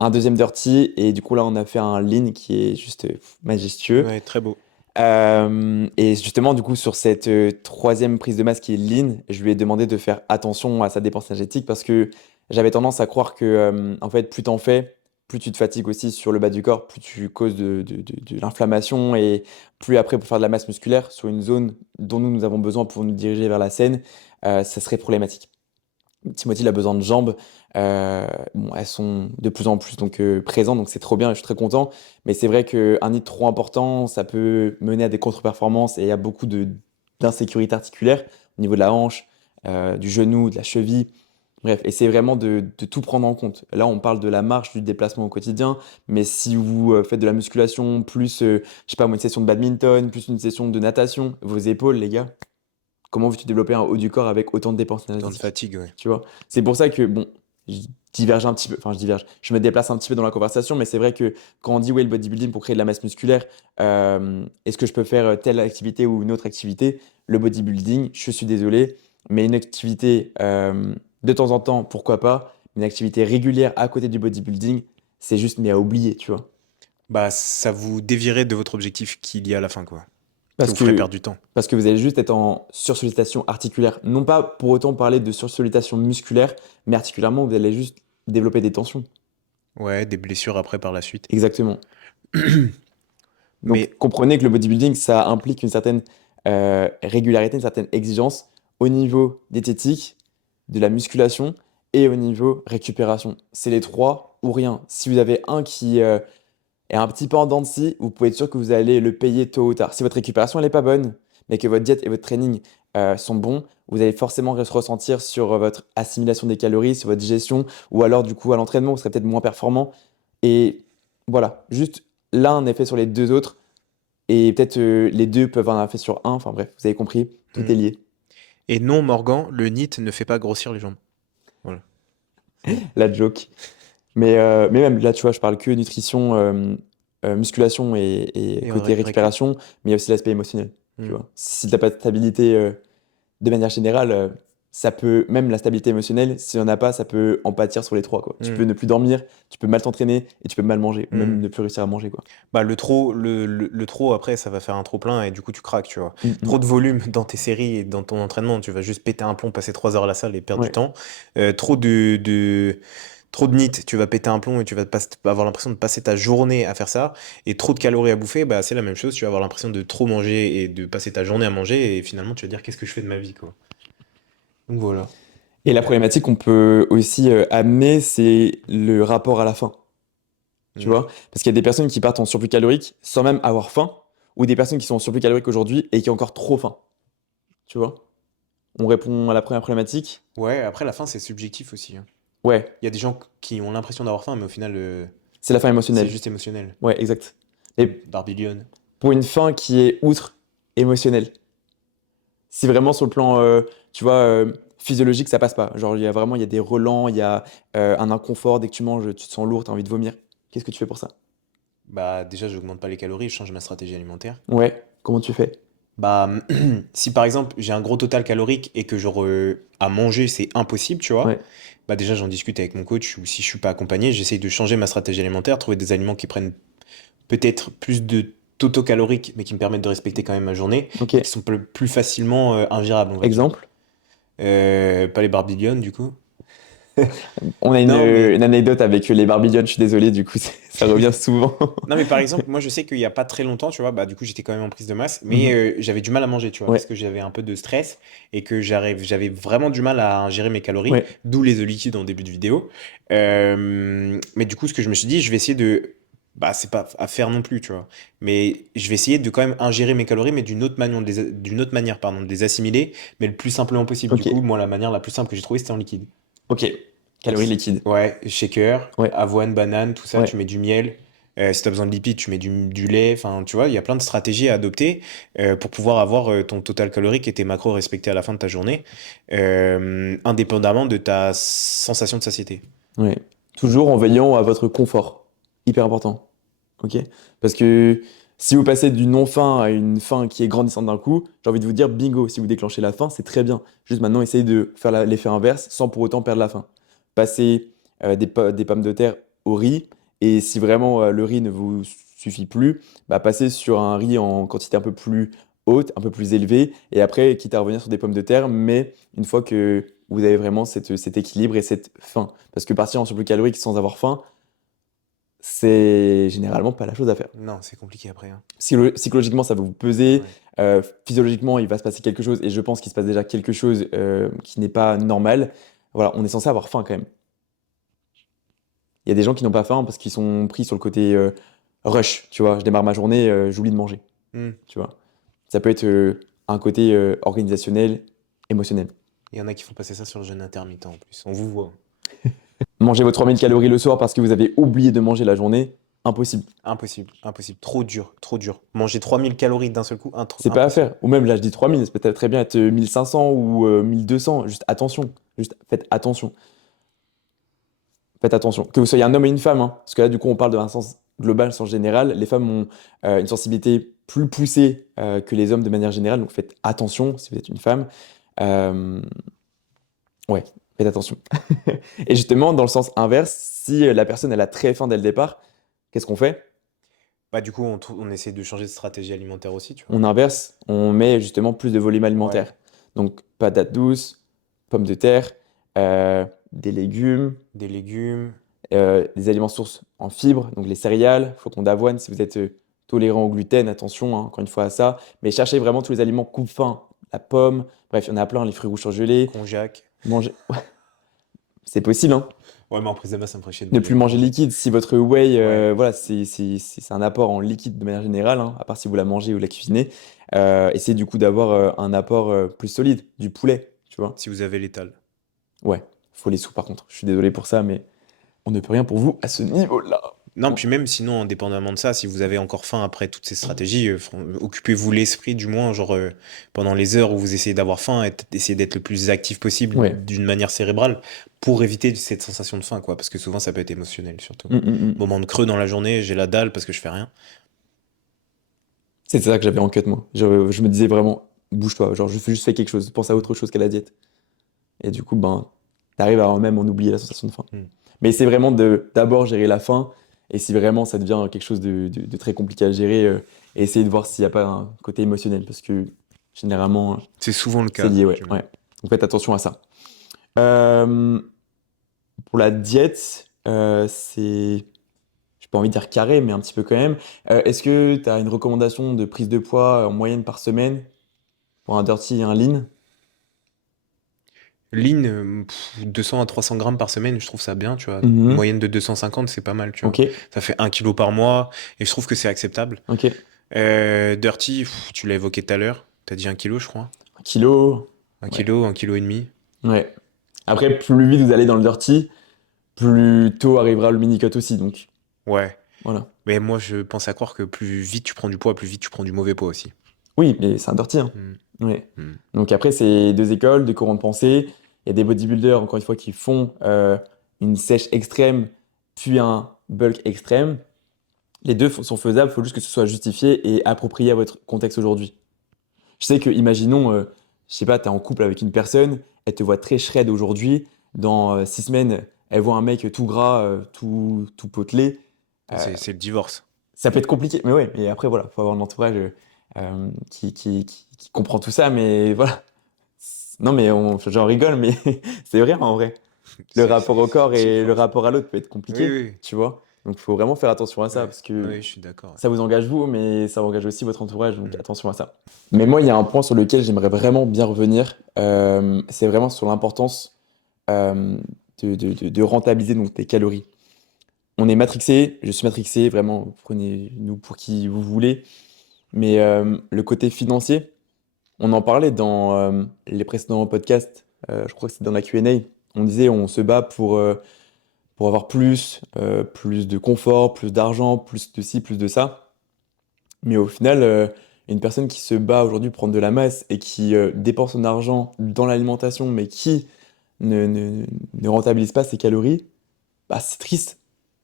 un deuxième dirty, et du coup, là, on a fait un lean qui est juste majestueux. Ouais, très beau. Et justement, du coup, sur cette troisième prise de masse qui est lean, je lui ai demandé de faire attention à sa dépense énergétique parce que j'avais tendance à croire que, en fait, plus t'en fais, plus tu te fatigues aussi sur le bas du corps, plus tu causes de l'inflammation et plus après, pour faire de la masse musculaire sur une zone dont nous avons besoin pour nous diriger vers la scène, ça serait problématique. Timothy il a besoin de jambes. Bon, elles sont de plus en plus présentes, donc c'est trop bien et je suis très content. Mais c'est vrai qu'un nid trop important, ça peut mener à des contre-performances et à beaucoup d'insécurité articulaire au niveau de la hanche, du genou, de la cheville. Bref, et c'est vraiment de tout prendre en compte. Là, on parle de la marche, du déplacement au quotidien, mais si vous faites de la musculation, plus, je sais pas, moi, une session de badminton, plus une session de natation, vos épaules, les gars, comment veux-tu développer un haut du corps avec autant de dépenses Temps de énergétiques? fatigue, ouais. Tu vois? C'est pour ça que, bon, je diverge un petit peu, enfin, je diverge, je me déplace un petit peu dans la conversation, mais c'est vrai que quand on dit, ouais, le bodybuilding pour créer de la masse musculaire, est-ce que je peux faire telle activité ou une autre activité? Le bodybuilding, je suis désolé, mais une activité de temps en temps, pourquoi pas? Une activité régulière à côté du bodybuilding, c'est juste, mais à oublier, tu vois? Bah, ça vous dévierait de votre objectif qu'il y a à la fin, quoi. Ça Parce vous ferait perdre que, du temps. parce que vous allez juste être en sursollicitation articulaire. Non pas pour autant parler de sursollicitation musculaire, mais articulairement, vous allez juste développer des tensions. Ouais, des blessures après par la suite. Exactement. Donc Mais comprenez que le bodybuilding, ça implique une certaine régularité, une certaine exigence au niveau diététique, de la musculation et au niveau récupération. C'est les trois ou rien. Si vous avez un qui est un petit peu en dents de scie, vous pouvez être sûr que vous allez le payer tôt ou tard. Si votre récupération elle n'est pas bonne, mais que votre diète et votre training sont bons, vous allez forcément se ressentir sur votre assimilation des calories, sur votre digestion, ou alors du coup à l'entraînement, vous serez peut-être moins performant. Et voilà, juste l'un a un effet sur les deux autres, et peut-être les deux peuvent avoir un effet sur un. Enfin bref, vous avez compris, tout est hmm. lié. Et non, Morgan, le NEAT ne fait pas grossir les jambes. Voilà. La joke. Mais même là, tu vois, je parle que nutrition, musculation et Et côté récup. récupération, mais il y a aussi l'aspect émotionnel. Tu Hmm. vois. Si t'as pas de stabilité de manière générale, ça peut, même la stabilité émotionnelle, si on n'a pas, ça peut en pâtir sur les trois, quoi. Tu peux Hmm. ne plus dormir, tu peux mal t'entraîner et tu peux mal manger, ou Hmm. même ne plus réussir à manger, quoi. Bah, le trop, après, ça va faire un trop plein et du coup, tu craques, tu vois. Mm, Trop mm. de volume dans tes séries et dans ton entraînement, tu vas juste péter un plomb, passer 3 heures à la salle et perdre du Ouais. temps. Trop de NEAT, tu vas péter un plomb et tu vas avoir l'impression de passer ta journée à faire ça. Et trop de calories à bouffer, bah, c'est la même chose. Tu vas avoir l'impression de trop manger et de passer ta journée à manger et finalement, tu vas dire qu'est-ce que je fais de ma vie, quoi. Donc voilà. Et la problématique qu'on peut aussi amener, c'est le rapport à la faim. Tu Hmm. vois? Parce qu'il y a des personnes qui partent en surplus calorique sans même avoir faim, ou des personnes qui sont en surplus calorique aujourd'hui et qui ont encore trop faim. Tu vois? On répond à la première problématique. Ouais, après, la faim, c'est subjectif aussi, hein. Ouais, Il y a des gens qui ont l'impression d'avoir faim, mais au final, c'est la faim c'est émotionnelle. juste émotionnel. Ouais, exact. Et Barbillon. pour une faim qui est outre émotionnelle, si vraiment sur le plan, tu vois, physiologique, ça passe pas. Genre, il y a des relents, il y a un inconfort, dès que tu manges, tu te sens lourd, tu as envie de vomir. Qu'est-ce que tu fais pour ça? Bah, déjà, j'augmente pas les calories, je change ma stratégie alimentaire. Ouais, comment tu fais? Bah, si par exemple, j'ai un gros total calorique et que genre à manger, c'est impossible, tu vois. Ouais, Bah, déjà, j'en discute avec mon coach ou si je suis pas accompagné, j'essaye de changer ma stratégie alimentaire, trouver des aliments qui prennent peut-être plus de taux calorique, mais qui me permettent de respecter quand même ma journée ok. et qui sont plus facilement ingérables, on va dire. Exemple? Pas les barbillons, du coup. On a Non, mais une anecdote avec les Barbie je suis désolé, du coup, ça revient souvent. Non, mais par exemple, moi je sais qu'il y a pas très longtemps, tu vois, bah du coup j'étais quand même en prise de masse, mais Mhm. j'avais du mal à manger, tu vois, parce Ouais, que j'avais un peu de stress et que j'avais vraiment du mal à ingérer mes calories, ouais, d'où les œufs liquides en début de vidéo. Mais du coup, ce que je me suis dit, je vais essayer de, bah c'est pas à faire non plus, tu vois, mais je vais essayer de quand même ingérer mes calories, mais d'une autre manière, pardon, de les assimiler, mais le plus simplement possible. Du ok, coup, moi la manière la plus simple que j'ai trouvée, c'était en liquide. ok. Donc, Calories liquides. ouais, shaker, Ouais, avoine, banane, tout ça, tu ouais. mets du miel. Si tu as besoin de lipides, tu mets du lait. Enfin, tu vois, il y a plein de stratégies à adopter pour pouvoir avoir ton total calorique et tes macros respectés à la fin de ta journée, indépendamment de ta sensation de satiété. Ouais. Toujours en veillant à votre confort. Hyper important. Ok? Parce que si vous passez du non-faim à une faim qui est grandissante d'un coup, j'ai envie de vous dire bingo, si vous déclenchez la faim, c'est très bien. Juste maintenant, essayez de faire l'effet inverse sans pour autant perdre la faim. Passez des pommes de terre au riz, et si vraiment le riz ne vous suffit plus, bah, passer sur un riz en quantité un peu plus haute, un peu plus élevée, et après, quitte à revenir sur des pommes de terre, mais une fois que vous avez vraiment cet équilibre et cette faim. Parce que partir en surplus calorique sans avoir faim, c'est généralement pas la chose à faire. Non, c'est compliqué après, hein. Psychologiquement, ça va vous peser. Ouais. Physiologiquement, il va se passer quelque chose, et je pense qu'il se passe déjà quelque chose qui n'est pas normal. Voilà, on est censé avoir faim quand même. Il y a des gens qui n'ont pas faim parce qu'ils sont pris sur le côté rush, tu vois. Je démarre ma journée, j'oublie de manger, Hmm. tu vois. Ça peut être un côté organisationnel, émotionnel. Il y en a qui font passer ça sur le jeûne intermittent en plus. On vous voit. Manger vos 3000 calories le soir parce que vous avez oublié de manger la journée, impossible. Impossible, impossible. Trop dur, trop dur. Manger 3000 calories d'un seul coup, C'est pas à impossible. faire. Ou même là, je dis 3000, ça peut très bien être 1500 ou 1200. Juste attention. Juste faites attention. Faites attention. Que vous soyez un homme et une femme, hein. Parce que là, du coup, on parle d'un sens global, sens général. Les femmes ont une sensibilité plus poussée que les hommes de manière générale. Donc faites attention si vous êtes une femme. Euh, Ouais, faites attention. Et justement, dans le sens inverse, si la personne elle a très faim dès le départ, qu'est-ce qu'on fait? Bah, du coup, on essaie de changer de stratégie alimentaire aussi, tu vois. On inverse, on met justement plus de volume Ouais. alimentaire. Donc patates douces, pommes de terre, des légumes, Des légumes. des aliments sources en fibres, donc les céréales, flocons d'avoine, si vous êtes tolérant au gluten, attention, hein, encore une fois à ça. Mais cherchez vraiment tous les aliments coupe-faim, la pomme, bref, il y en a plein, les fruits rouges surgelés. Konjac. Mangez, c'est possible, hein. Ouais, mais en prise de masse, ça me ferait chier de Ne manger plus du manger Konjac. liquide, si votre whey, Ouais. voilà, c'est un apport en liquide de manière générale, hein, à part si vous la mangez ou la cuisinez. Essayez du coup d'avoir un apport plus solide, du poulet, tu vois. Si vous avez l'étal. Ouais, faut les sous par contre. Je suis désolé pour ça, mais on ne peut rien pour vous à ce niveau-là. Non, puis même sinon, indépendamment de ça, si vous avez encore faim après toutes ces stratégies, occupez-vous l'esprit du moins, genre pendant les heures où vous essayez d'avoir faim, essayez d'être le plus actif possible Ouais. d'une manière cérébrale pour éviter cette sensation de faim, quoi. Parce que souvent, ça peut être émotionnel, surtout. Mm, mm, mm. Moment de creux dans la journée, j'ai la dalle parce que je fais rien. C'est ça que j'avais en tête, moi. Je me disais vraiment, bouge-toi, genre, juste fais quelque chose, pense à autre chose qu'à la diète. Et du coup, ben, t'arrives à même en oublier la sensation de faim. Mm. Mais c'est vraiment d'abord gérer la faim, et si vraiment ça devient quelque chose de très compliqué à gérer, essayer de voir s'il n'y a pas un côté émotionnel, parce que généralement, C'est souvent le c'est cas, lié, ouais, effectivement. ouais. Donc faites attention à ça. Euh, pour la diète, c'est, j'ai pas envie de dire carré, mais un petit peu quand même. Est-ce que tu as une recommandation de prise de poids en moyenne par semaine pour un dirty et un lean? Lean, 200 à 300 grammes par semaine, je trouve ça bien, tu vois. Une Mhm. moyenne de 250, c'est pas mal, tu vois. Ok, Ça fait 1 kilo par mois, et je trouve que c'est acceptable. ok. Dirty, tu l'as évoqué tout à l'heure. T'as dit 1 kilo, je crois. 1 kilo, 1 ouais. kilo, 1 kilo et demi. Ouais. Après, plus vite vous allez dans le dirty, plus tôt arrivera le mini-cut aussi. Donc, Ouais. voilà. Mais moi, je pense à croire que plus vite tu prends du poids, plus vite tu prends du mauvais poids aussi. Oui, mais c'est un dirty, hein. Hmm, Ouais. hmm. Donc après, c'est deux écoles, deux courants de pensée. Il y a des bodybuilders, encore une fois, qui font une sèche extrême, puis un bulk extrême. Les deux sont faisables, il faut juste que ce soit justifié et approprié à votre contexte aujourd'hui. Je sais que, imaginons, je sais pas, tu es en couple avec une personne, elle te voit très shred aujourd'hui, dans 6 semaines, elle voit un mec tout gras, tout potelé. euh, C'est le divorce. Ça peut être compliqué, mais ouais, et après, voilà, faut avoir un entourage qui comprend tout ça, mais voilà. Non, mais j'en rigole, mais c'est vrai en vrai. Le rapport au C'est le corps et le divorce. rapport à l'autre peut être Oui, compliqué, oui. tu vois. Donc, il faut vraiment faire attention à ça, Ouais. parce que Oui, je suis d'accord. Ouais. ça vous engage vous, mais ça engage aussi votre entourage, donc Hmm. attention à ça. Mais moi, il y a un point sur lequel j'aimerais vraiment bien revenir, c'est vraiment sur l'importance euh, de rentabiliser donc, tes calories. On est matrixé, je suis matrixé, vraiment, prenez-nous pour qui vous voulez, mais le côté financier, on en parlait dans les précédents podcasts, je crois que c'était dans la Q&A, on disait on se bat pour avoir plus, plus de confort, plus d'argent, plus de ci, plus de ça. Mais au final, une personne qui se bat aujourd'hui pour prendre de la masse et qui dépense son argent dans l'alimentation, mais qui ne rentabilise pas ses calories, bah, c'est triste.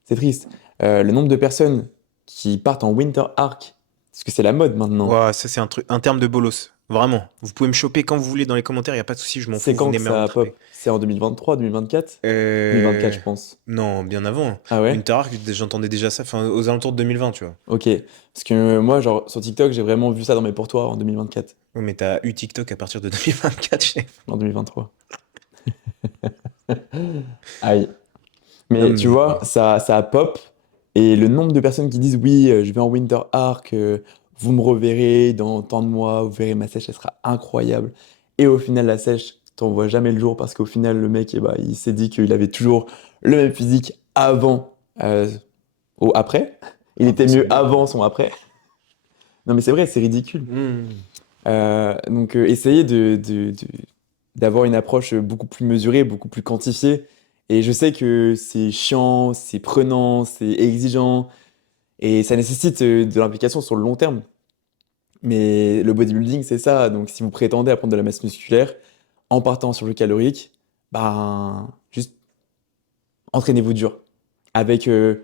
C'est triste. Le nombre de personnes qui partent en winter arc, parce que c'est la mode maintenant. Ouah, ça, c'est un truc. Un terme de bolos. Vraiment. Vous pouvez me choper quand vous voulez dans les commentaires, il n'y a pas de souci, je m'en C'est fous, vous quand venez que me ça rattraper. pop? C'est en 2023, 2024? 2024, Euh... je pense. Non, bien avant. Ah Une ouais? Tara, j'entendais déjà ça, enfin, aux alentours de 2020, tu vois. Ok. Parce que moi, genre, sur TikTok, j'ai vraiment vu ça dans mes pourtours en 2024, Oui, mais t'as eu TikTok à partir de 2024, chef. en 2023. Aïe. Non, Mais tu vois, mais. ça a pop. Et le nombre de personnes qui disent oui, je vais en Winter Arc, vous me reverrez dans tant de mois, vous verrez ma sèche, elle sera incroyable. Et au final, la sèche, t'en vois jamais le jour parce qu'au final, le mec, eh ben, il s'est dit qu'il avait toujours le même physique avant ou après. Il était mieux Impossible. avant son après. Non, mais c'est vrai, c'est ridicule. Hmm. Donc, essayez d'avoir une approche beaucoup plus mesurée, beaucoup plus quantifiée. Et je sais que c'est chiant, c'est prenant, c'est exigeant, et ça nécessite de l'implication sur le long terme. Mais le bodybuilding, c'est ça. Donc, si vous prétendez à prendre de la masse musculaire en partant sur le calorique, ben, juste entraînez-vous dur. Avec un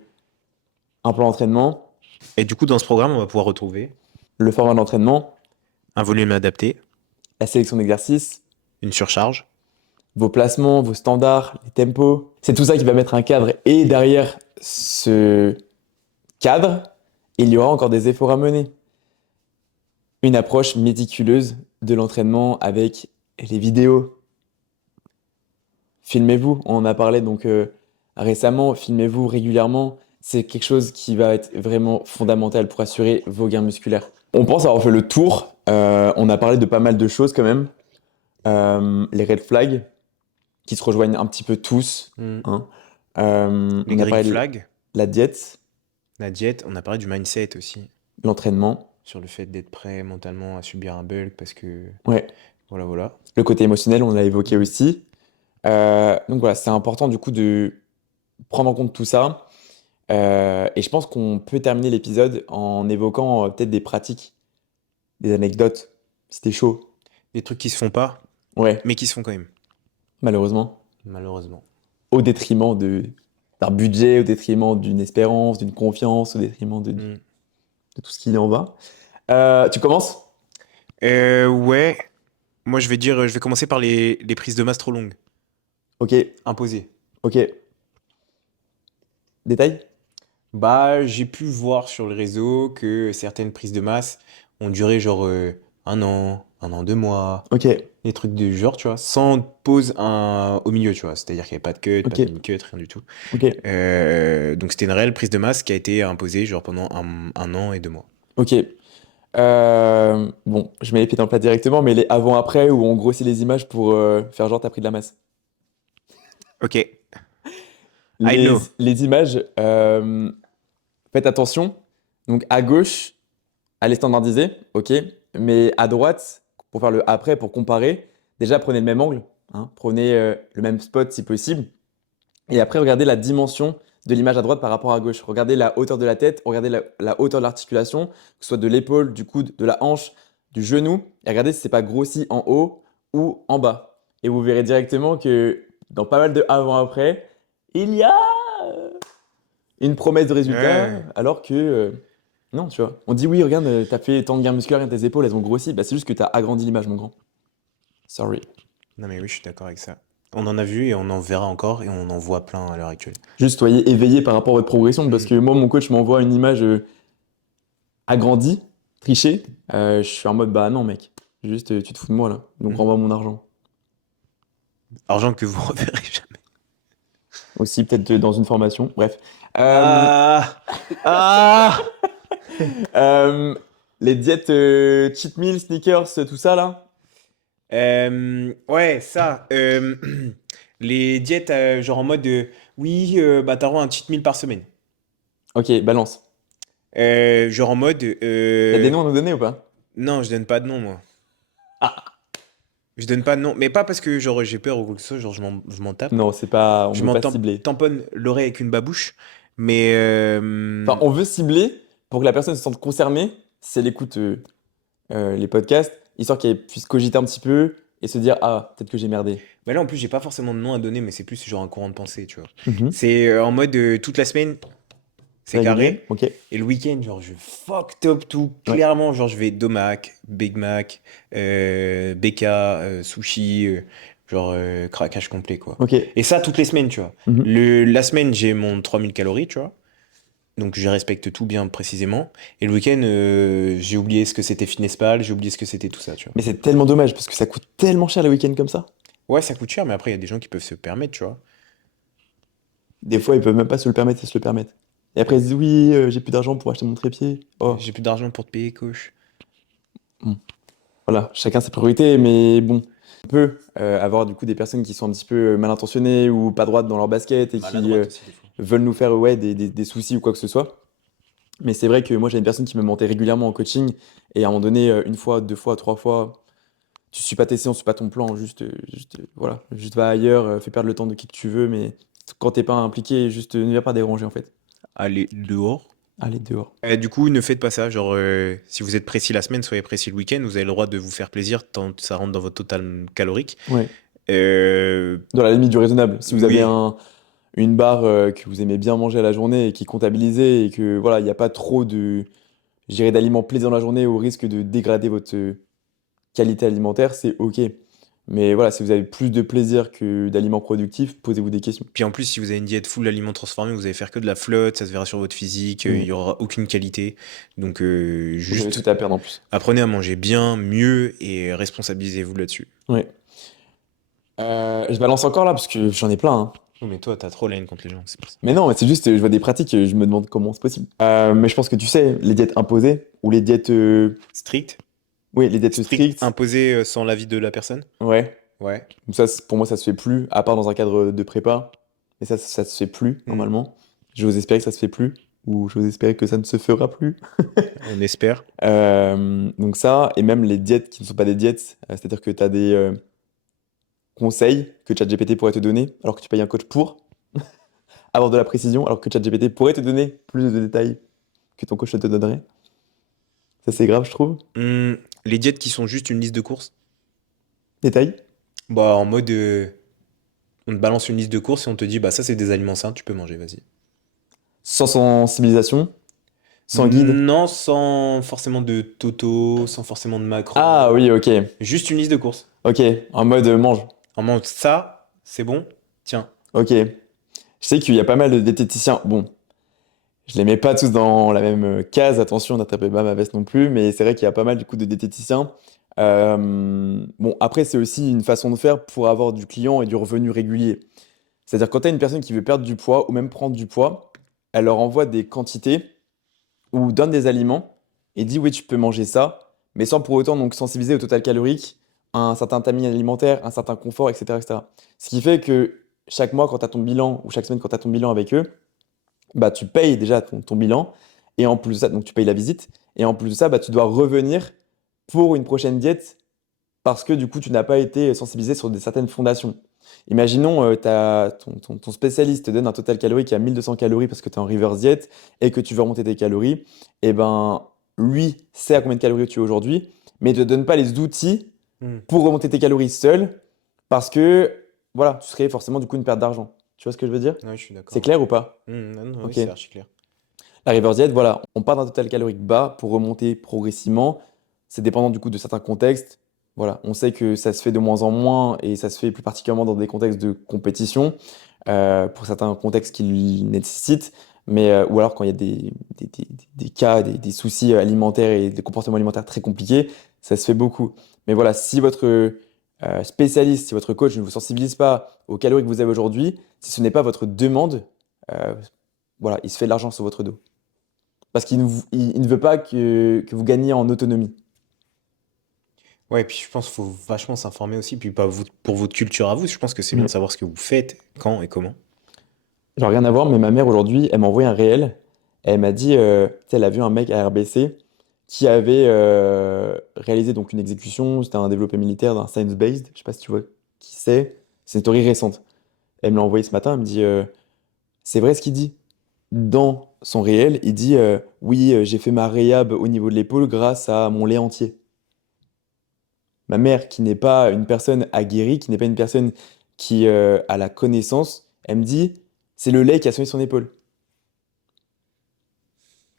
plan d'entraînement, Et du coup, dans ce programme, on va pouvoir retrouver le format d'entraînement, un volume adapté, la sélection d'exercices, une surcharge. vos placements, vos standards, les tempos. C'est tout ça qui va mettre un cadre. Et derrière ce cadre, il y aura encore des efforts à mener. Une approche méticuleuse de l'entraînement avec les vidéos. Filmez-vous, on en a parlé donc récemment, filmez-vous régulièrement. C'est quelque chose qui va être vraiment fondamental pour assurer vos gains musculaires. On pense avoir fait le tour. On a parlé de pas mal de choses quand même. Les red flags qui se rejoignent un petit peu tous, Hmm. hein. Les On a green parlé de flags, la diète, la diète, on a parlé du mindset aussi. l'entraînement, Sur le fait d'être prêt mentalement à subir un bulk parce que. ouais. Voilà, voilà. Le côté émotionnel, on l'a évoqué Hmm. aussi. Donc voilà, c'est important du coup de prendre en compte tout ça. Et je pense qu'on peut terminer l'épisode en évoquant peut-être des pratiques, des anecdotes. C'était chaud. Des trucs qui se font pas, Ouais, mais qui se font quand même. malheureusement. Malheureusement. Au détriment d'un budget, au détriment d'une espérance, d'une confiance, au détriment de Hmm. tout ce qui en va. Tu commences? Ouais. Moi, je vais commencer par les prises de masse trop longues. Ok, Imposées. ok. Détail? Bah, j'ai pu voir sur le réseau que certaines prises de masse ont duré genre 1 an, 2 mois, Ok, des trucs du genre, tu vois, sans pause au milieu, tu vois. C'est-à-dire qu'il n'y avait pas de cut, pas ok, de mini-cut, rien du tout. ok, Donc c'était une réelle prise de masse qui a été imposée genre pendant 1 an et 2 mois. ok. Bon, je mets les pieds dans le plat directement, mais les avant-après où on grossit les images pour faire genre t'as pris de la masse. Ok, I know. Les images, faites attention. Donc à gauche, allez standardiser, ok. Mais à droite, pour faire le après, pour comparer, déjà prenez le même angle, hein. Prenez le même spot si possible. Et après, regardez la dimension de l'image à droite par rapport à gauche. Regardez la hauteur de la tête, regardez la hauteur de l'articulation, que ce soit de l'épaule, du coude, de la hanche, du genou. Et regardez si c'est pas grossi en haut ou en bas. Et vous verrez directement que dans pas mal de avant-après, il y a euh, une promesse de résultat, Ouais. alors que non, tu vois. On dit oui, regarde, t'as fait tant de gains musculaires, regarde tes épaules, elles ont grossi. Bah, c'est juste que t'as agrandi l'image, mon grand. Sorry. Non mais oui, je suis d'accord avec ça. On en a vu et on en verra encore et on en voit plein à l'heure actuelle. Juste soyez éveillés par rapport à votre progression, parce Hmm. que moi, mon coach m'envoie une image agrandie, trichée. Je suis en mode, bah non, mec. Juste, tu te fous de moi, là. Donc, Hmm. renvoie mon argent. Argent que vous reverrez jamais. Aussi, peut-être dans une formation. Bref. Euh, Ah! Ah! euh, les diètes cheat meal, sneakers, tout ça, là. Ouais, ça. Les diètes, genre en mode, oui, bah t'as droit à un cheat meal par semaine. Ok, balance. Genre en mode, T'as des noms à nous donner ou pas? non, je donne pas de nom, moi. Je donne pas de nom, mais pas parce que genre j'ai peur ou quoi que ce soit, genre je m'en tape. Non, c'est pas. On Je veut m'en pas cibler. tamponne l'oreille avec une babouche, mais Enfin, on veut cibler pour que la personne se sente concernée si elle écoute les podcasts, histoire qu'elle puisse cogiter un petit peu et se dire, ah, peut-être que j'ai merdé. bah là en plus j'ai pas forcément de nom à donner, mais c'est plus genre un courant de pensée, tu vois. Mhm. C'est en mode toute la semaine, c'est régulier. carré. Ok. Et le week-end, genre, je fuck top tout. Ouais. Clairement, genre, je vais Domac, Big Mac, BK, sushi, genre, craquage complet, quoi. Ok. Et ça, toutes les semaines, tu vois. Mhm. La semaine, j'ai mon 3000 calories, tu vois. Donc, je respecte tout bien précisément. Et le week-end, j'ai oublié ce que c'était Fitnesspal, j'ai oublié ce que c'était tout ça, tu vois. Mais c'est tellement dommage parce que ça coûte tellement cher les week-ends comme ça. Ouais, ça coûte cher, mais après, il y a des gens qui peuvent se permettre, tu vois. Des fois, ils peuvent même pas se le permettre et se le permettre. Et après, ils se disent oui, j'ai plus d'argent pour acheter mon trépied. Oh, J'ai plus d'argent pour te payer, coach. bon. Voilà, chacun ses priorités, mais bon. On peut avoir du coup des personnes qui sont un petit peu mal intentionnées ou pas droites dans leur basket et qui Maladroite aussi, des fois. veulent nous faire ouais, des soucis ou quoi que ce soit. Mais c'est vrai que moi, j'ai une personne qui me mentait régulièrement en coaching et à un moment donné, une fois, deux fois, trois fois, tu suis pas tes séances, suis pas ton plan, voilà, juste va ailleurs, fais perdre le temps de qui que tu veux, mais quand t'es pas impliqué, juste ne viens pas déranger en fait. Allez, dehors. Allez, dehors. Du coup, ne faites pas ça. Genre, si vous êtes précis la semaine, soyez précis le week-end. Vous avez le droit de vous faire plaisir tant que ça rentre dans votre total calorique. Ouais. Euh, Dans la limite du raisonnable. Si vous avez oui. une barre que vous aimez bien manger à la journée et qui est comptabilisée et que voilà, il n'y a pas trop de, je dirais, d'aliments plaisir dans la journée au risque de dégrader votre qualité alimentaire, c'est OK. Mais voilà, si vous avez plus de plaisir que d'aliments productifs, posez-vous des questions. Puis en plus, si vous avez une diète full aliments transformés, vous allez faire que de la flotte, ça se verra sur votre physique, il Mm. y aura aucune qualité. Donc, Vous avez juste tout à perdre en plus. apprenez à manger bien, mieux et responsabilisez-vous là-dessus. Ouais. Je balance encore là parce que j'en ai plein, hein. Oh, mais toi, t'as trop la haine contre les gens, c'est pour ça. Mais non, c'est juste, je vois des pratiques, je me demande comment c'est possible. Mais je pense que tu sais, les diètes imposées ou les diètes, Strict? oui, les diètes Strict, strictes, imposé sans l'avis de la personne? ouais. Ouais. Donc ça, pour moi, ça se fait plus, à part dans un cadre de prépa. Et ça se fait plus, Hmm. normalement. J'ose espérer que ça se fait plus, ou j'ose espérer que ça ne se fera plus. On espère. Donc ça, et même les diètes qui ne sont pas des diètes, c'est-à-dire que tu as des conseils que ChatGPT pourrait te donner, alors que tu payes un coach pour avoir de la précision, alors que ChatGPT pourrait te donner plus de détails que ton coach te donnerait. Ça, c'est grave, je trouve. Hmm, les diètes qui sont juste une liste de courses? Détails, Bah, en mode, on te balance une liste de courses et on te dit, bah, ça, c'est des aliments sains, tu peux manger, vas-y. sans sensibilisation, sans guide. Non, sans forcément de toto, sans forcément de Ah macro. oui, ok. Juste une liste de courses. Ok, en mode mange. En mode, ça, c'est bon, tiens. Ok. Je sais qu'il y a pas mal de diététiciens. Bon, je les mets pas tous dans la même case, attention, n'attrapez pas ma veste non plus, mais c'est vrai qu'il y a pas mal du coup de diététiciens. Bon, après, c'est aussi une façon de faire pour avoir du client et du revenu régulier. C'est-à-dire quand tu as une personne qui veut perdre du poids ou même prendre du poids, elle leur envoie des quantités ou donne des aliments et dit oui, tu peux manger ça, mais sans pour autant donc sensibiliser au total calorique, à un certain timing alimentaire, un certain confort, etc., etc. Ce qui fait que chaque mois, quand tu as ton bilan, ou chaque semaine, quand tu as ton bilan avec eux, bah, tu payes déjà ton bilan, et en plus de ça, donc tu payes la visite, et en plus de ça, bah, tu dois revenir pour une prochaine diète parce que du coup, tu n'as pas été sensibilisé sur certaines fondations. Imaginons, ton spécialiste te donne un total calorique à 1200 calories parce que tu es en reverse diet et que tu veux remonter tes calories, et ben lui sait à combien de calories tu es aujourd'hui, mais il ne te donne pas les outils Hmm. pour remonter tes calories seul parce que voilà, tu serais forcément du coup une perte d'argent. Tu vois ce que je veux dire? Ouais, je suis C'est d'accord. clair ou pas? Non, non, oui, Ok. c'est archi clair. La reverse diet, voilà, on part d'un total calorique bas pour remonter progressivement. C'est dépendant du coup de certains contextes. Voilà, on sait que ça se fait de moins en moins et ça se fait plus particulièrement dans des contextes de compétition, pour certains contextes qui le nécessitent, mais ou alors quand il y a des cas, des soucis alimentaires et des comportements alimentaires très compliqués, ça se fait beaucoup. Mais voilà, si votre spécialiste, si votre coach ne vous sensibilise pas aux calories que vous avez aujourd'hui, si ce n'est pas votre demande, euh, voilà, il se fait de l'argent sur votre dos. Parce qu'il ne veut pas que vous gagniez en autonomie. Ouais, puis je pense qu'il faut vachement s'informer aussi, puis pas pour votre culture à vous, je pense que c'est bien Mm. de savoir ce que vous faites, quand et comment. Genre rien à voir, mais ma mère aujourd'hui, elle m'a envoyé un réel. Elle m'a dit, tu sais, elle a vu un mec à RBC qui avait réalisé donc une exécution. C'était un développé militaire d'un science-based. Je sais pas si tu vois qui c'est. C'est une story récente. Elle me l'a envoyé ce matin. Elle me dit, c'est vrai ce qu'il dit. Dans son réel, il dit, oui, j'ai fait ma réhab au niveau de l'épaule grâce à mon lait entier. Ma mère, qui n'est pas une personne aguerrie, qui n'est pas une personne qui a la connaissance, elle me dit, c'est le lait qui a soigné son épaule.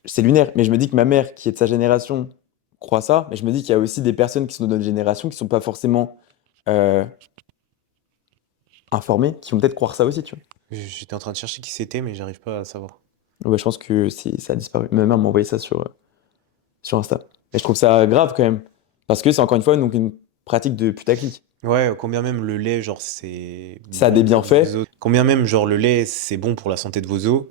c'est lunaire, mais je me dis que ma mère, qui est de sa génération, croit ça, mais je me dis qu'il y a aussi des personnes qui sont de notre génération qui sont pas forcément euh, informées, qui vont peut-être croire ça aussi, tu vois. J'étais en train de chercher qui c'était, mais j'arrive pas à savoir. Ouais, je pense que ça a disparu. Ma mère m'a envoyé ça sur Insta. Et je trouve ça grave quand même, parce que c'est encore une fois donc une pratique de putaclic. Ouais, combien même le lait, genre, c'est Ça a bon des pour bienfaits. vos os. Combien même, genre, le lait, c'est bon pour la santé de vos os.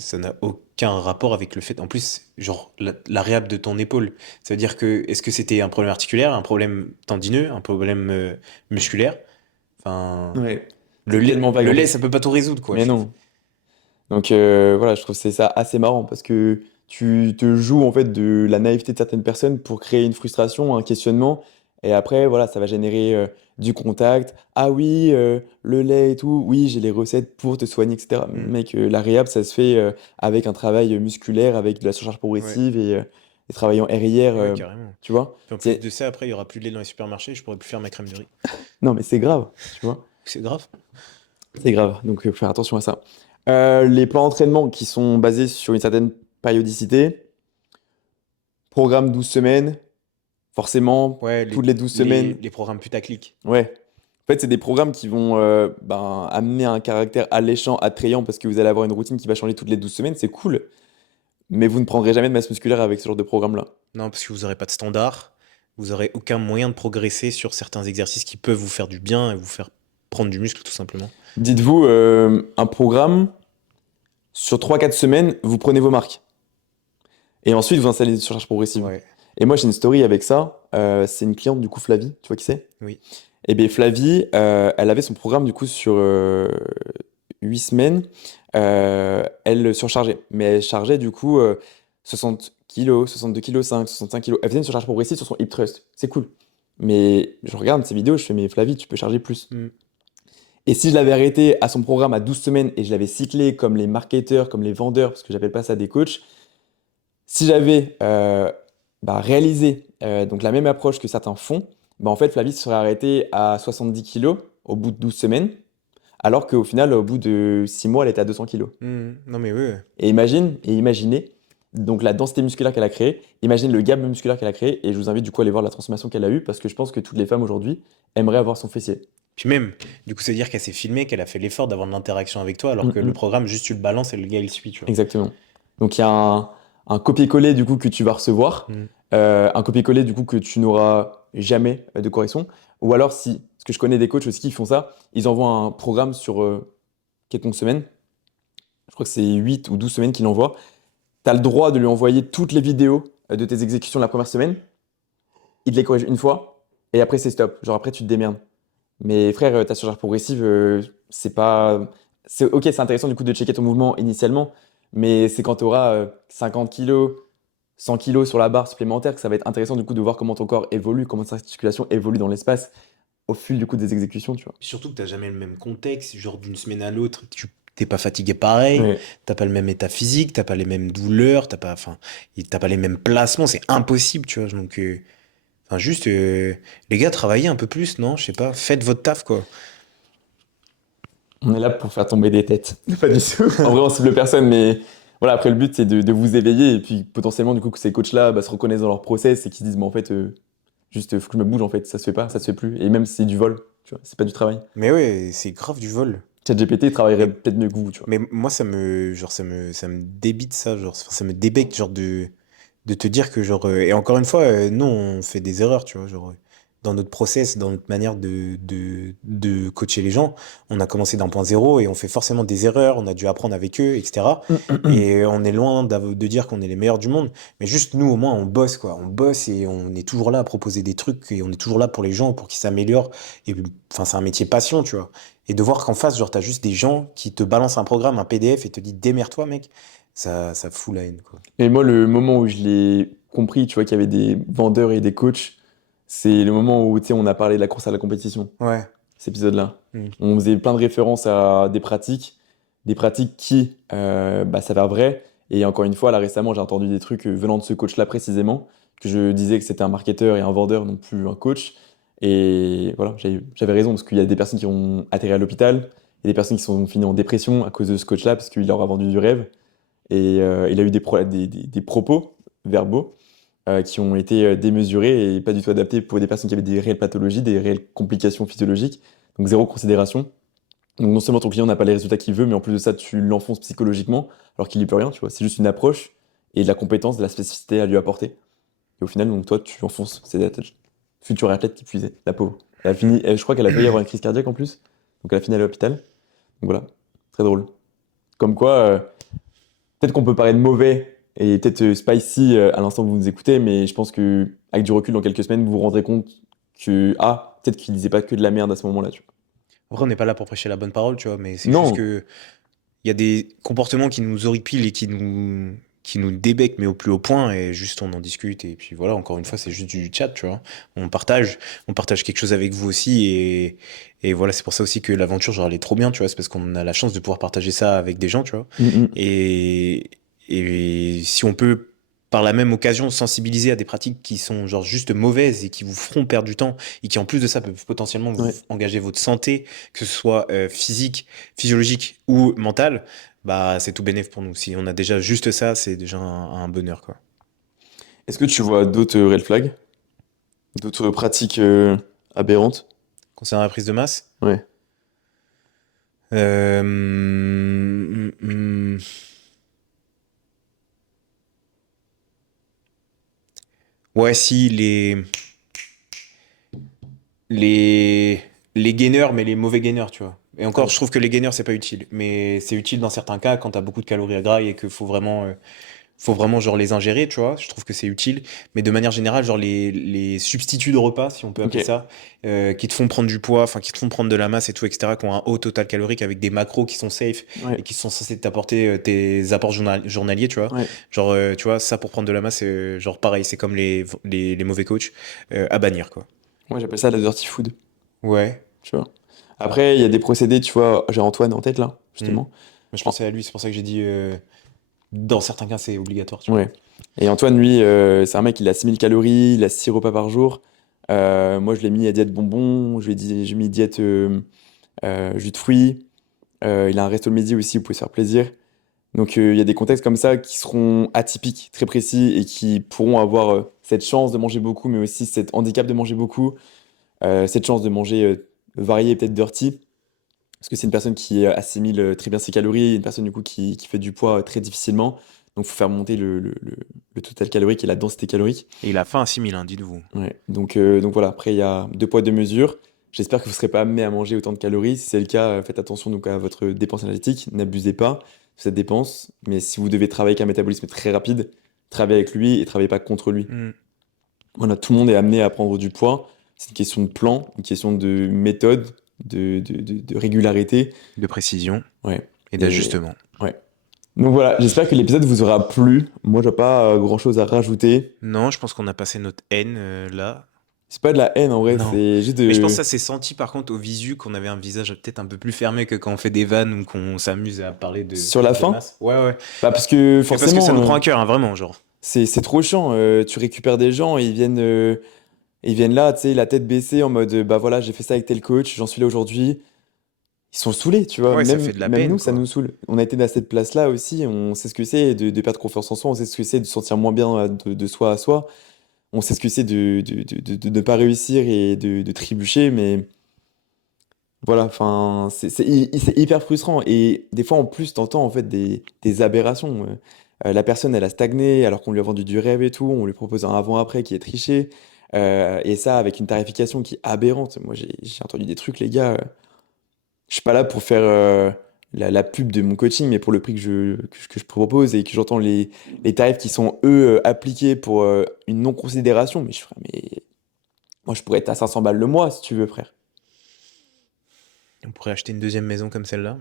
Ça n'a aucun rapport avec le fait. En plus, genre, la réhab de ton épaule. Ça veut dire que, est-ce que c'était un problème articulaire, un problème tendineux, un problème musculaire? Enfin, Ouais. C'est tellement vague le en lait, fait. ça peut pas tout résoudre, quoi. Mais non. Donc voilà, je trouve que c'est ça assez marrant parce que tu te joues en fait de la naïveté de certaines personnes pour créer une frustration, un questionnement. Et après, voilà, ça va générer du contact. Ah oui, le lait et tout. Oui, j'ai les recettes pour te soigner, etc. Hmm. Mec, la réhab, ça se fait avec un travail musculaire, avec de la surcharge Ouais, progressive et travaillant RIR, ouais, carrément. tu vois. Puis en plus de ça, après, il y aura plus de lait dans les supermarchés, je pourrais plus faire ma crème de riz. Non, mais c'est grave, tu vois. C'est grave. C'est grave, donc faut faire attention à ça. Les plans d'entraînement qui sont basés sur une certaine périodicité, programme 12 semaines, forcément, Ouais, toutes les 12 semaines, les programmes putaclic. ouais. En fait, c'est des programmes qui vont amener un caractère alléchant, attrayant, parce que vous allez avoir une routine qui va changer toutes les 12 semaines, c'est cool, mais vous ne prendrez jamais de masse musculaire avec ce genre de programme-là. Non, parce que vous n'aurez pas de standard, vous n'aurez aucun moyen de progresser sur certains exercices qui peuvent vous faire du bien et vous faire prendre du muscle, tout simplement. Dites-vous, un programme, sur 3 4 semaines, vous prenez vos marques. Et ensuite, vous installez des surcharges progressives. Ouais, Et moi, j'ai une story avec ça. C'est une cliente, du coup, Flavie. Tu vois qui c'est? oui. Et bien, Flavie, elle avait son programme, du coup, sur 8 semaines. Elle surchargeait. Mais elle chargeait, du coup, 60 kilos, 62 kilos 5, 65 kilos. Elle faisait une surcharge progressive sur son hip thrust. C'est cool. Mais je regarde ces vidéos, je fais, mais Flavie, tu peux charger plus. Hmm. Et si je l'avais arrêté à son programme à 12 semaines et je l'avais cyclé comme les marketeurs, comme les vendeurs, parce que j'appelle pas ça des coachs, si j'avais réalisé donc la même approche que certains font, en fait, Flavie se serait arrêtée à 70 kilos au bout de 12 semaines, alors qu'au final, au bout de 6 mois, elle était à 200 kilos. Non, mais oui. Et imaginez donc la densité musculaire qu'elle a créée, imagine le gap musculaire qu'elle a créé, et je vous invite du coup à aller voir la transformation qu'elle a eue, parce que je pense que toutes les femmes aujourd'hui aimeraient avoir son fessier. Puis même, du coup, ça veut dire qu'elle s'est filmée, qu'elle a fait l'effort d'avoir de l'interaction avec toi, alors Mm, que le mm. programme, juste tu le balances et le gars, il suit, tu vois. Exactement. Donc il y a un copier-coller du coup que tu vas recevoir, Hmm. un copier-coller du coup que tu n'auras jamais de correction. Ou alors si, parce que je connais des coachs aussi qui font ça, ils envoient un programme sur quelques semaines, je crois que c'est 8 ou 12 semaines qu'il envoie. Tu as le droit de lui envoyer toutes les vidéos de tes exécutions de la première semaine, il te les corrige une fois, et après c'est stop. Genre après tu te démerdes. Mais frère, ta surcharge progressive, c'est pas. C'est ok, c'est intéressant du coup de checker ton mouvement initialement, mais c'est quand tu auras 50 kilos, 100 kilos sur la barre supplémentaire que ça va être intéressant du coup de voir comment ton corps évolue, comment sa articulation évolue dans l'espace au fil du coup des exécutions, tu vois. Puis surtout que t'as jamais le même contexte, genre d'une semaine à l'autre, tu t'es pas fatigué pareil, Ouais. t'as pas le même état physique, t'as pas les mêmes douleurs, enfin, t'as pas les mêmes placements, c'est impossible, tu vois. Donc, enfin, juste, les gars, travaillez un peu plus, non? Je sais pas, faites votre taf, quoi. On est là pour faire tomber des têtes. Pas du tout. En vrai, on cible personne, mais voilà, après le but c'est de vous éveiller et puis potentiellement du coup que ces coachs-là se reconnaissent dans leur process et qu'ils se disent, mais en fait, juste faut que je me bouge en fait, ça se fait pas, ça se fait plus. Et même si c'est du vol, tu vois, c'est pas du travail. Mais ouais, c'est grave du vol. ChatGPT travaillerait Mais, peut-être mieux que vous, tu vois. mais moi, genre, ça me débite ça, genre, enfin, ça me débecte, genre, de te dire que, genre, et encore une fois, nous, on fait des erreurs, tu vois, genre, dans notre process, dans notre manière de coacher les gens, on a commencé d'un point zéro et on fait forcément des erreurs, on a dû apprendre avec eux, etc. Et on est loin de dire qu'on est les meilleurs du monde, mais juste nous, au moins, on bosse, quoi. On bosse et on est toujours là à proposer des trucs et on est toujours là pour les gens, pour qu'ils s'améliorent. Et enfin, c'est un métier passion, tu vois. Et de voir qu'en face, genre, t'as juste des gens qui te balancent un programme, un PDF et te disent démerde-toi, mec, ça fout la haine, quoi. Et moi, le moment où je l'ai compris, tu vois, qu'il y avait des vendeurs et des coachs, c'est le moment où, tu sais, on a parlé de la course à la compétition, Ouais. cet épisode-là. Mm. On faisait plein de références à des pratiques qui s'avèrent vraies. Et encore une fois, là récemment, j'ai entendu des trucs venant de ce coach-là précisément, que je disais que c'était un marketeur et un vendeur, non plus un coach. Et voilà, j'avais raison, parce qu'il y a des personnes qui ont atterri à l'hôpital, il y a des personnes qui sont finies en dépression à cause de ce coach-là, parce qu'il leur a vendu du rêve. Et il a eu des propos verbaux qui ont été démesurés et pas du tout adaptés pour des personnes qui avaient des réelles pathologies, des réelles complications physiologiques. Donc zéro considération. Donc non seulement ton client n'a pas les résultats qu'il veut, mais en plus de ça, tu l'enfonces psychologiquement, alors qu'il n'y peut rien, tu vois. C'est juste une approche et de la compétence, de la spécificité à lui apporter. Et au final, donc toi, tu enfonces. C'est la future athlète qui puisait, la pauvre. Elle a fini, je crois qu'elle a failli avoir une crise cardiaque en plus. Donc elle a fini à l'hôpital. Donc voilà, très drôle. Comme quoi, peut-être qu'on peut paraître mauvais et peut-être spicy à l'instant où vous nous écoutez, mais je pense que avec du recul, dans quelques semaines, vous vous rendrez compte que, peut-être qu'il disait pas que de la merde à ce moment-là, tu vois. Après, on n'est pas là pour prêcher la bonne parole, tu vois, mais c'est juste Non, que il y a des comportements qui nous horripilent et qui nous débectent, mais au plus haut point, et juste on en discute, et puis voilà, encore une fois, c'est juste du chat, tu vois. On partage quelque chose avec vous aussi, et voilà, c'est pour ça aussi que l'aventure, genre, elle est trop bien, tu vois, c'est parce qu'on a la chance de pouvoir partager ça avec des gens, tu vois. mm, mm. Et, et si on peut, par la même occasion, sensibiliser à des pratiques qui sont genre juste mauvaises et qui vous feront perdre du temps et qui en plus de ça peuvent potentiellement vous Ouais. engager votre santé, que ce soit physique, physiologique ou mentale, bah c'est tout bénéf pour nous. Si on a déjà juste ça, c'est déjà un bonheur quoi. Est-ce que tu vois d'autres red flags, d'autres pratiques aberrantes? Concernant la prise de masse, Ouais. euh, hum, hum, ouais si les les gainers mais les mauvais gainers tu vois. Et encore, je trouve que les gainers c'est pas utile, mais c'est utile dans certains cas quand t'as beaucoup de calories à gras et que faut vraiment genre les ingérer, tu vois. Je trouve que c'est utile, mais de manière générale, genre les substituts de repas, si on peut Ok. appeler ça, qui te font prendre du poids, enfin qui te font prendre de la masse et tout, etc., qui ont un haut total calorique avec des macros qui sont safe et Ouais. qui sont censés t'apporter tes apports journaliers, tu vois. Ouais. Genre, tu vois, ça pour prendre de la masse, genre pareil, c'est comme les mauvais coachs à bannir, quoi. Moi, j'appelle ça la dirty food, Ouais. tu vois. Après, il y a des procédés, tu vois. J'ai Antoine en tête là, Hmm. justement. Mais je En- pensais à lui, c'est pour ça que j'ai dit, dans certains cas, c'est obligatoire, tu vois. Ouais. Et Antoine, lui, c'est un mec, il a 6000 calories, il a 6 repas par jour. Moi, je l'ai mis à diète bonbons, j'ai mis diète jus de fruits. Il a un resto le midi aussi, vous pouvez se faire plaisir. Donc, il y a des contextes comme ça qui seront atypiques, très précis, et qui pourront avoir cette chance de manger beaucoup, mais aussi cet handicap de manger beaucoup, cette chance de manger varié et peut-être dirty. Parce que c'est une personne qui assimile très bien ses calories, une personne du coup qui fait du poids très difficilement. Donc, il faut faire monter le total calorique et la densité calorique. Et il a faim à 6000, hein, dites-vous. Ouais. Donc voilà, après, il y a deux poids, deux mesures. J'espère que vous ne serez pas amené à manger autant de calories. Si c'est le cas, faites attention donc, à votre dépense énergétique. N'abusez pas de cette dépense. Mais si vous devez travailler avec un métabolisme très rapide, travaillez avec lui et travaillez pas contre lui. Hmm. Voilà, tout le monde est amené à prendre du poids. C'est une question de plan, une question de méthode, de régularité. De précision Ouais. et Et d'ajustement. ouais. Donc voilà, j'espère que l'épisode vous aura plu. Moi, j'ai pas grand-chose à rajouter. Non, je pense qu'on a passé notre haine là. C'est pas de la haine en vrai, Non. c'est juste Mais je pense que de... ça s'est senti par contre au visu qu'on avait un visage peut-être un peu plus fermé que quand on fait des vannes ou qu'on s'amuse à parler de Sur la prise de fin, masse. Ouais, ouais. bah parce que Mais parce que ça forcément, nous prend à cœur, hein, vraiment, genre. c'est trop chiant. Tu récupères des gens et ils viennent là, tu sais, la tête baissée en mode bah voilà, j'ai fait ça avec tel coach, j'en suis là aujourd'hui. Ils sont saoulés, tu vois. Ouais, ça fait de la Même peine, nous, ça quoi. nous saoule. On a été à cette place-là aussi. On sait ce que c'est de perdre confiance en soi. On sait ce que c'est de se sentir moins bien de soi à soi. On sait ce que c'est de ne pas réussir et de trébucher. Mais voilà, enfin, c'est hyper frustrant. Et des fois, en plus, t'entends en fait des aberrations. La personne, elle a stagné alors qu'on lui a vendu du rêve et tout. On lui propose un avant-après qui est triché. Et ça, avec une tarification qui est aberrante. Moi, j'ai entendu des trucs, les gars. Je suis pas là pour faire la pub de mon coaching, mais pour le prix que je propose et que j'entends les tarifs qui sont, eux, appliqués pour une non-considération. Mais je ferais, mais moi, je pourrais être à 500 balles le mois si tu veux, frère. On pourrait acheter une deuxième maison comme celle-là.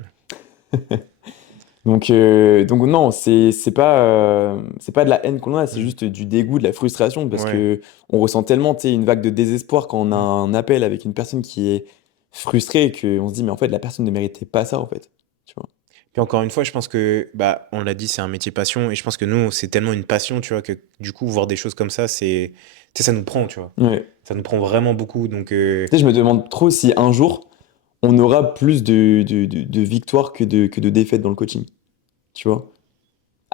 Donc non, c'est pas de la haine qu'on a, c'est Hmm. juste du dégoût, de la frustration, parce Ouais. que on ressent tellement, tu sais, une vague de désespoir quand on a Hmm. un appel avec une personne qui est frustrée, qu'on se dit, mais en fait, la personne ne méritait pas ça, en fait. Tu vois. Puis encore une fois, je pense que, bah, on l'a dit, c'est un métier passion. Et je pense que nous, c'est tellement une passion, tu vois, que du coup, voir des choses comme ça, tu sais, ça nous prend, tu vois. Ouais. Ça nous prend vraiment beaucoup. Donc, Tu sais, je me demande trop si un jour, on aura plus de victoires que de défaites dans le coaching. Tu vois?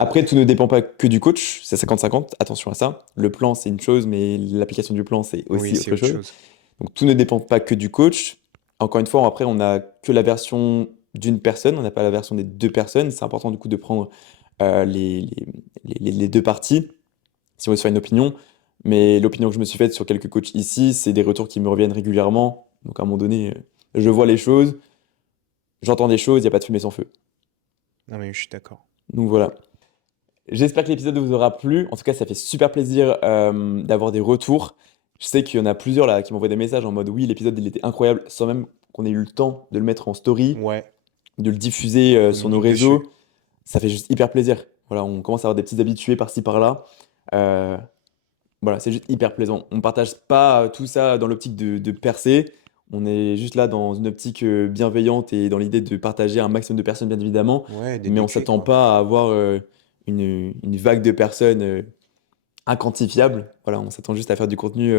Après, tout ne dépend pas que du coach, c'est 50-50, attention à ça. Le plan, c'est une chose, mais l'application du plan, c'est Oui, aussi c'est autre autre chose. chose. Donc tout ne dépend pas que du coach. Encore une fois, après, on n'a que la version d'une personne, on n'a pas la version des deux personnes. C'est important du coup de prendre les deux parties si on veut se faire une opinion. Mais l'opinion que je me suis faite sur quelques coachs ici, c'est des retours qui me reviennent régulièrement. Donc à un moment donné, je vois les choses, j'entends des choses, il n'y a pas de fumée sans feu. Non, mais je suis d'accord. Donc voilà. J'espère que l'épisode vous aura plu. En tout cas, ça fait super plaisir d'avoir des retours. Je sais qu'il y en a plusieurs là qui m'envoient des messages en mode oui, l'épisode il était incroyable, sans même qu'on ait eu le temps de le mettre en story, Ouais, de le diffuser sur nos communique dessus. réseaux. Ça fait juste hyper plaisir. Voilà, on commence à avoir des petits habitués par-ci par-là. Euh, voilà, c'est juste hyper plaisant. On partage pas tout ça dans l'optique de percer. On est juste là dans une optique bienveillante et dans l'idée de partager un maximum de personnes, bien évidemment. Ouais, Mais on d'éduquer, s'attend quoi. pas à avoir une vague de personnes inquantifiables. Voilà, on s'attend juste à faire du contenu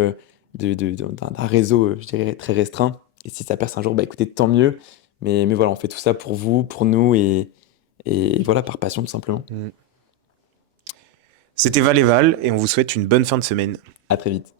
d'un réseau, je dirais, très restreint. Et si ça perce un jour, bah écoutez, tant mieux. Mais voilà, on fait tout ça pour vous, pour nous et voilà, par passion, tout simplement. Mm. C'était Val et Val, et on vous souhaite une bonne fin de semaine. À très vite.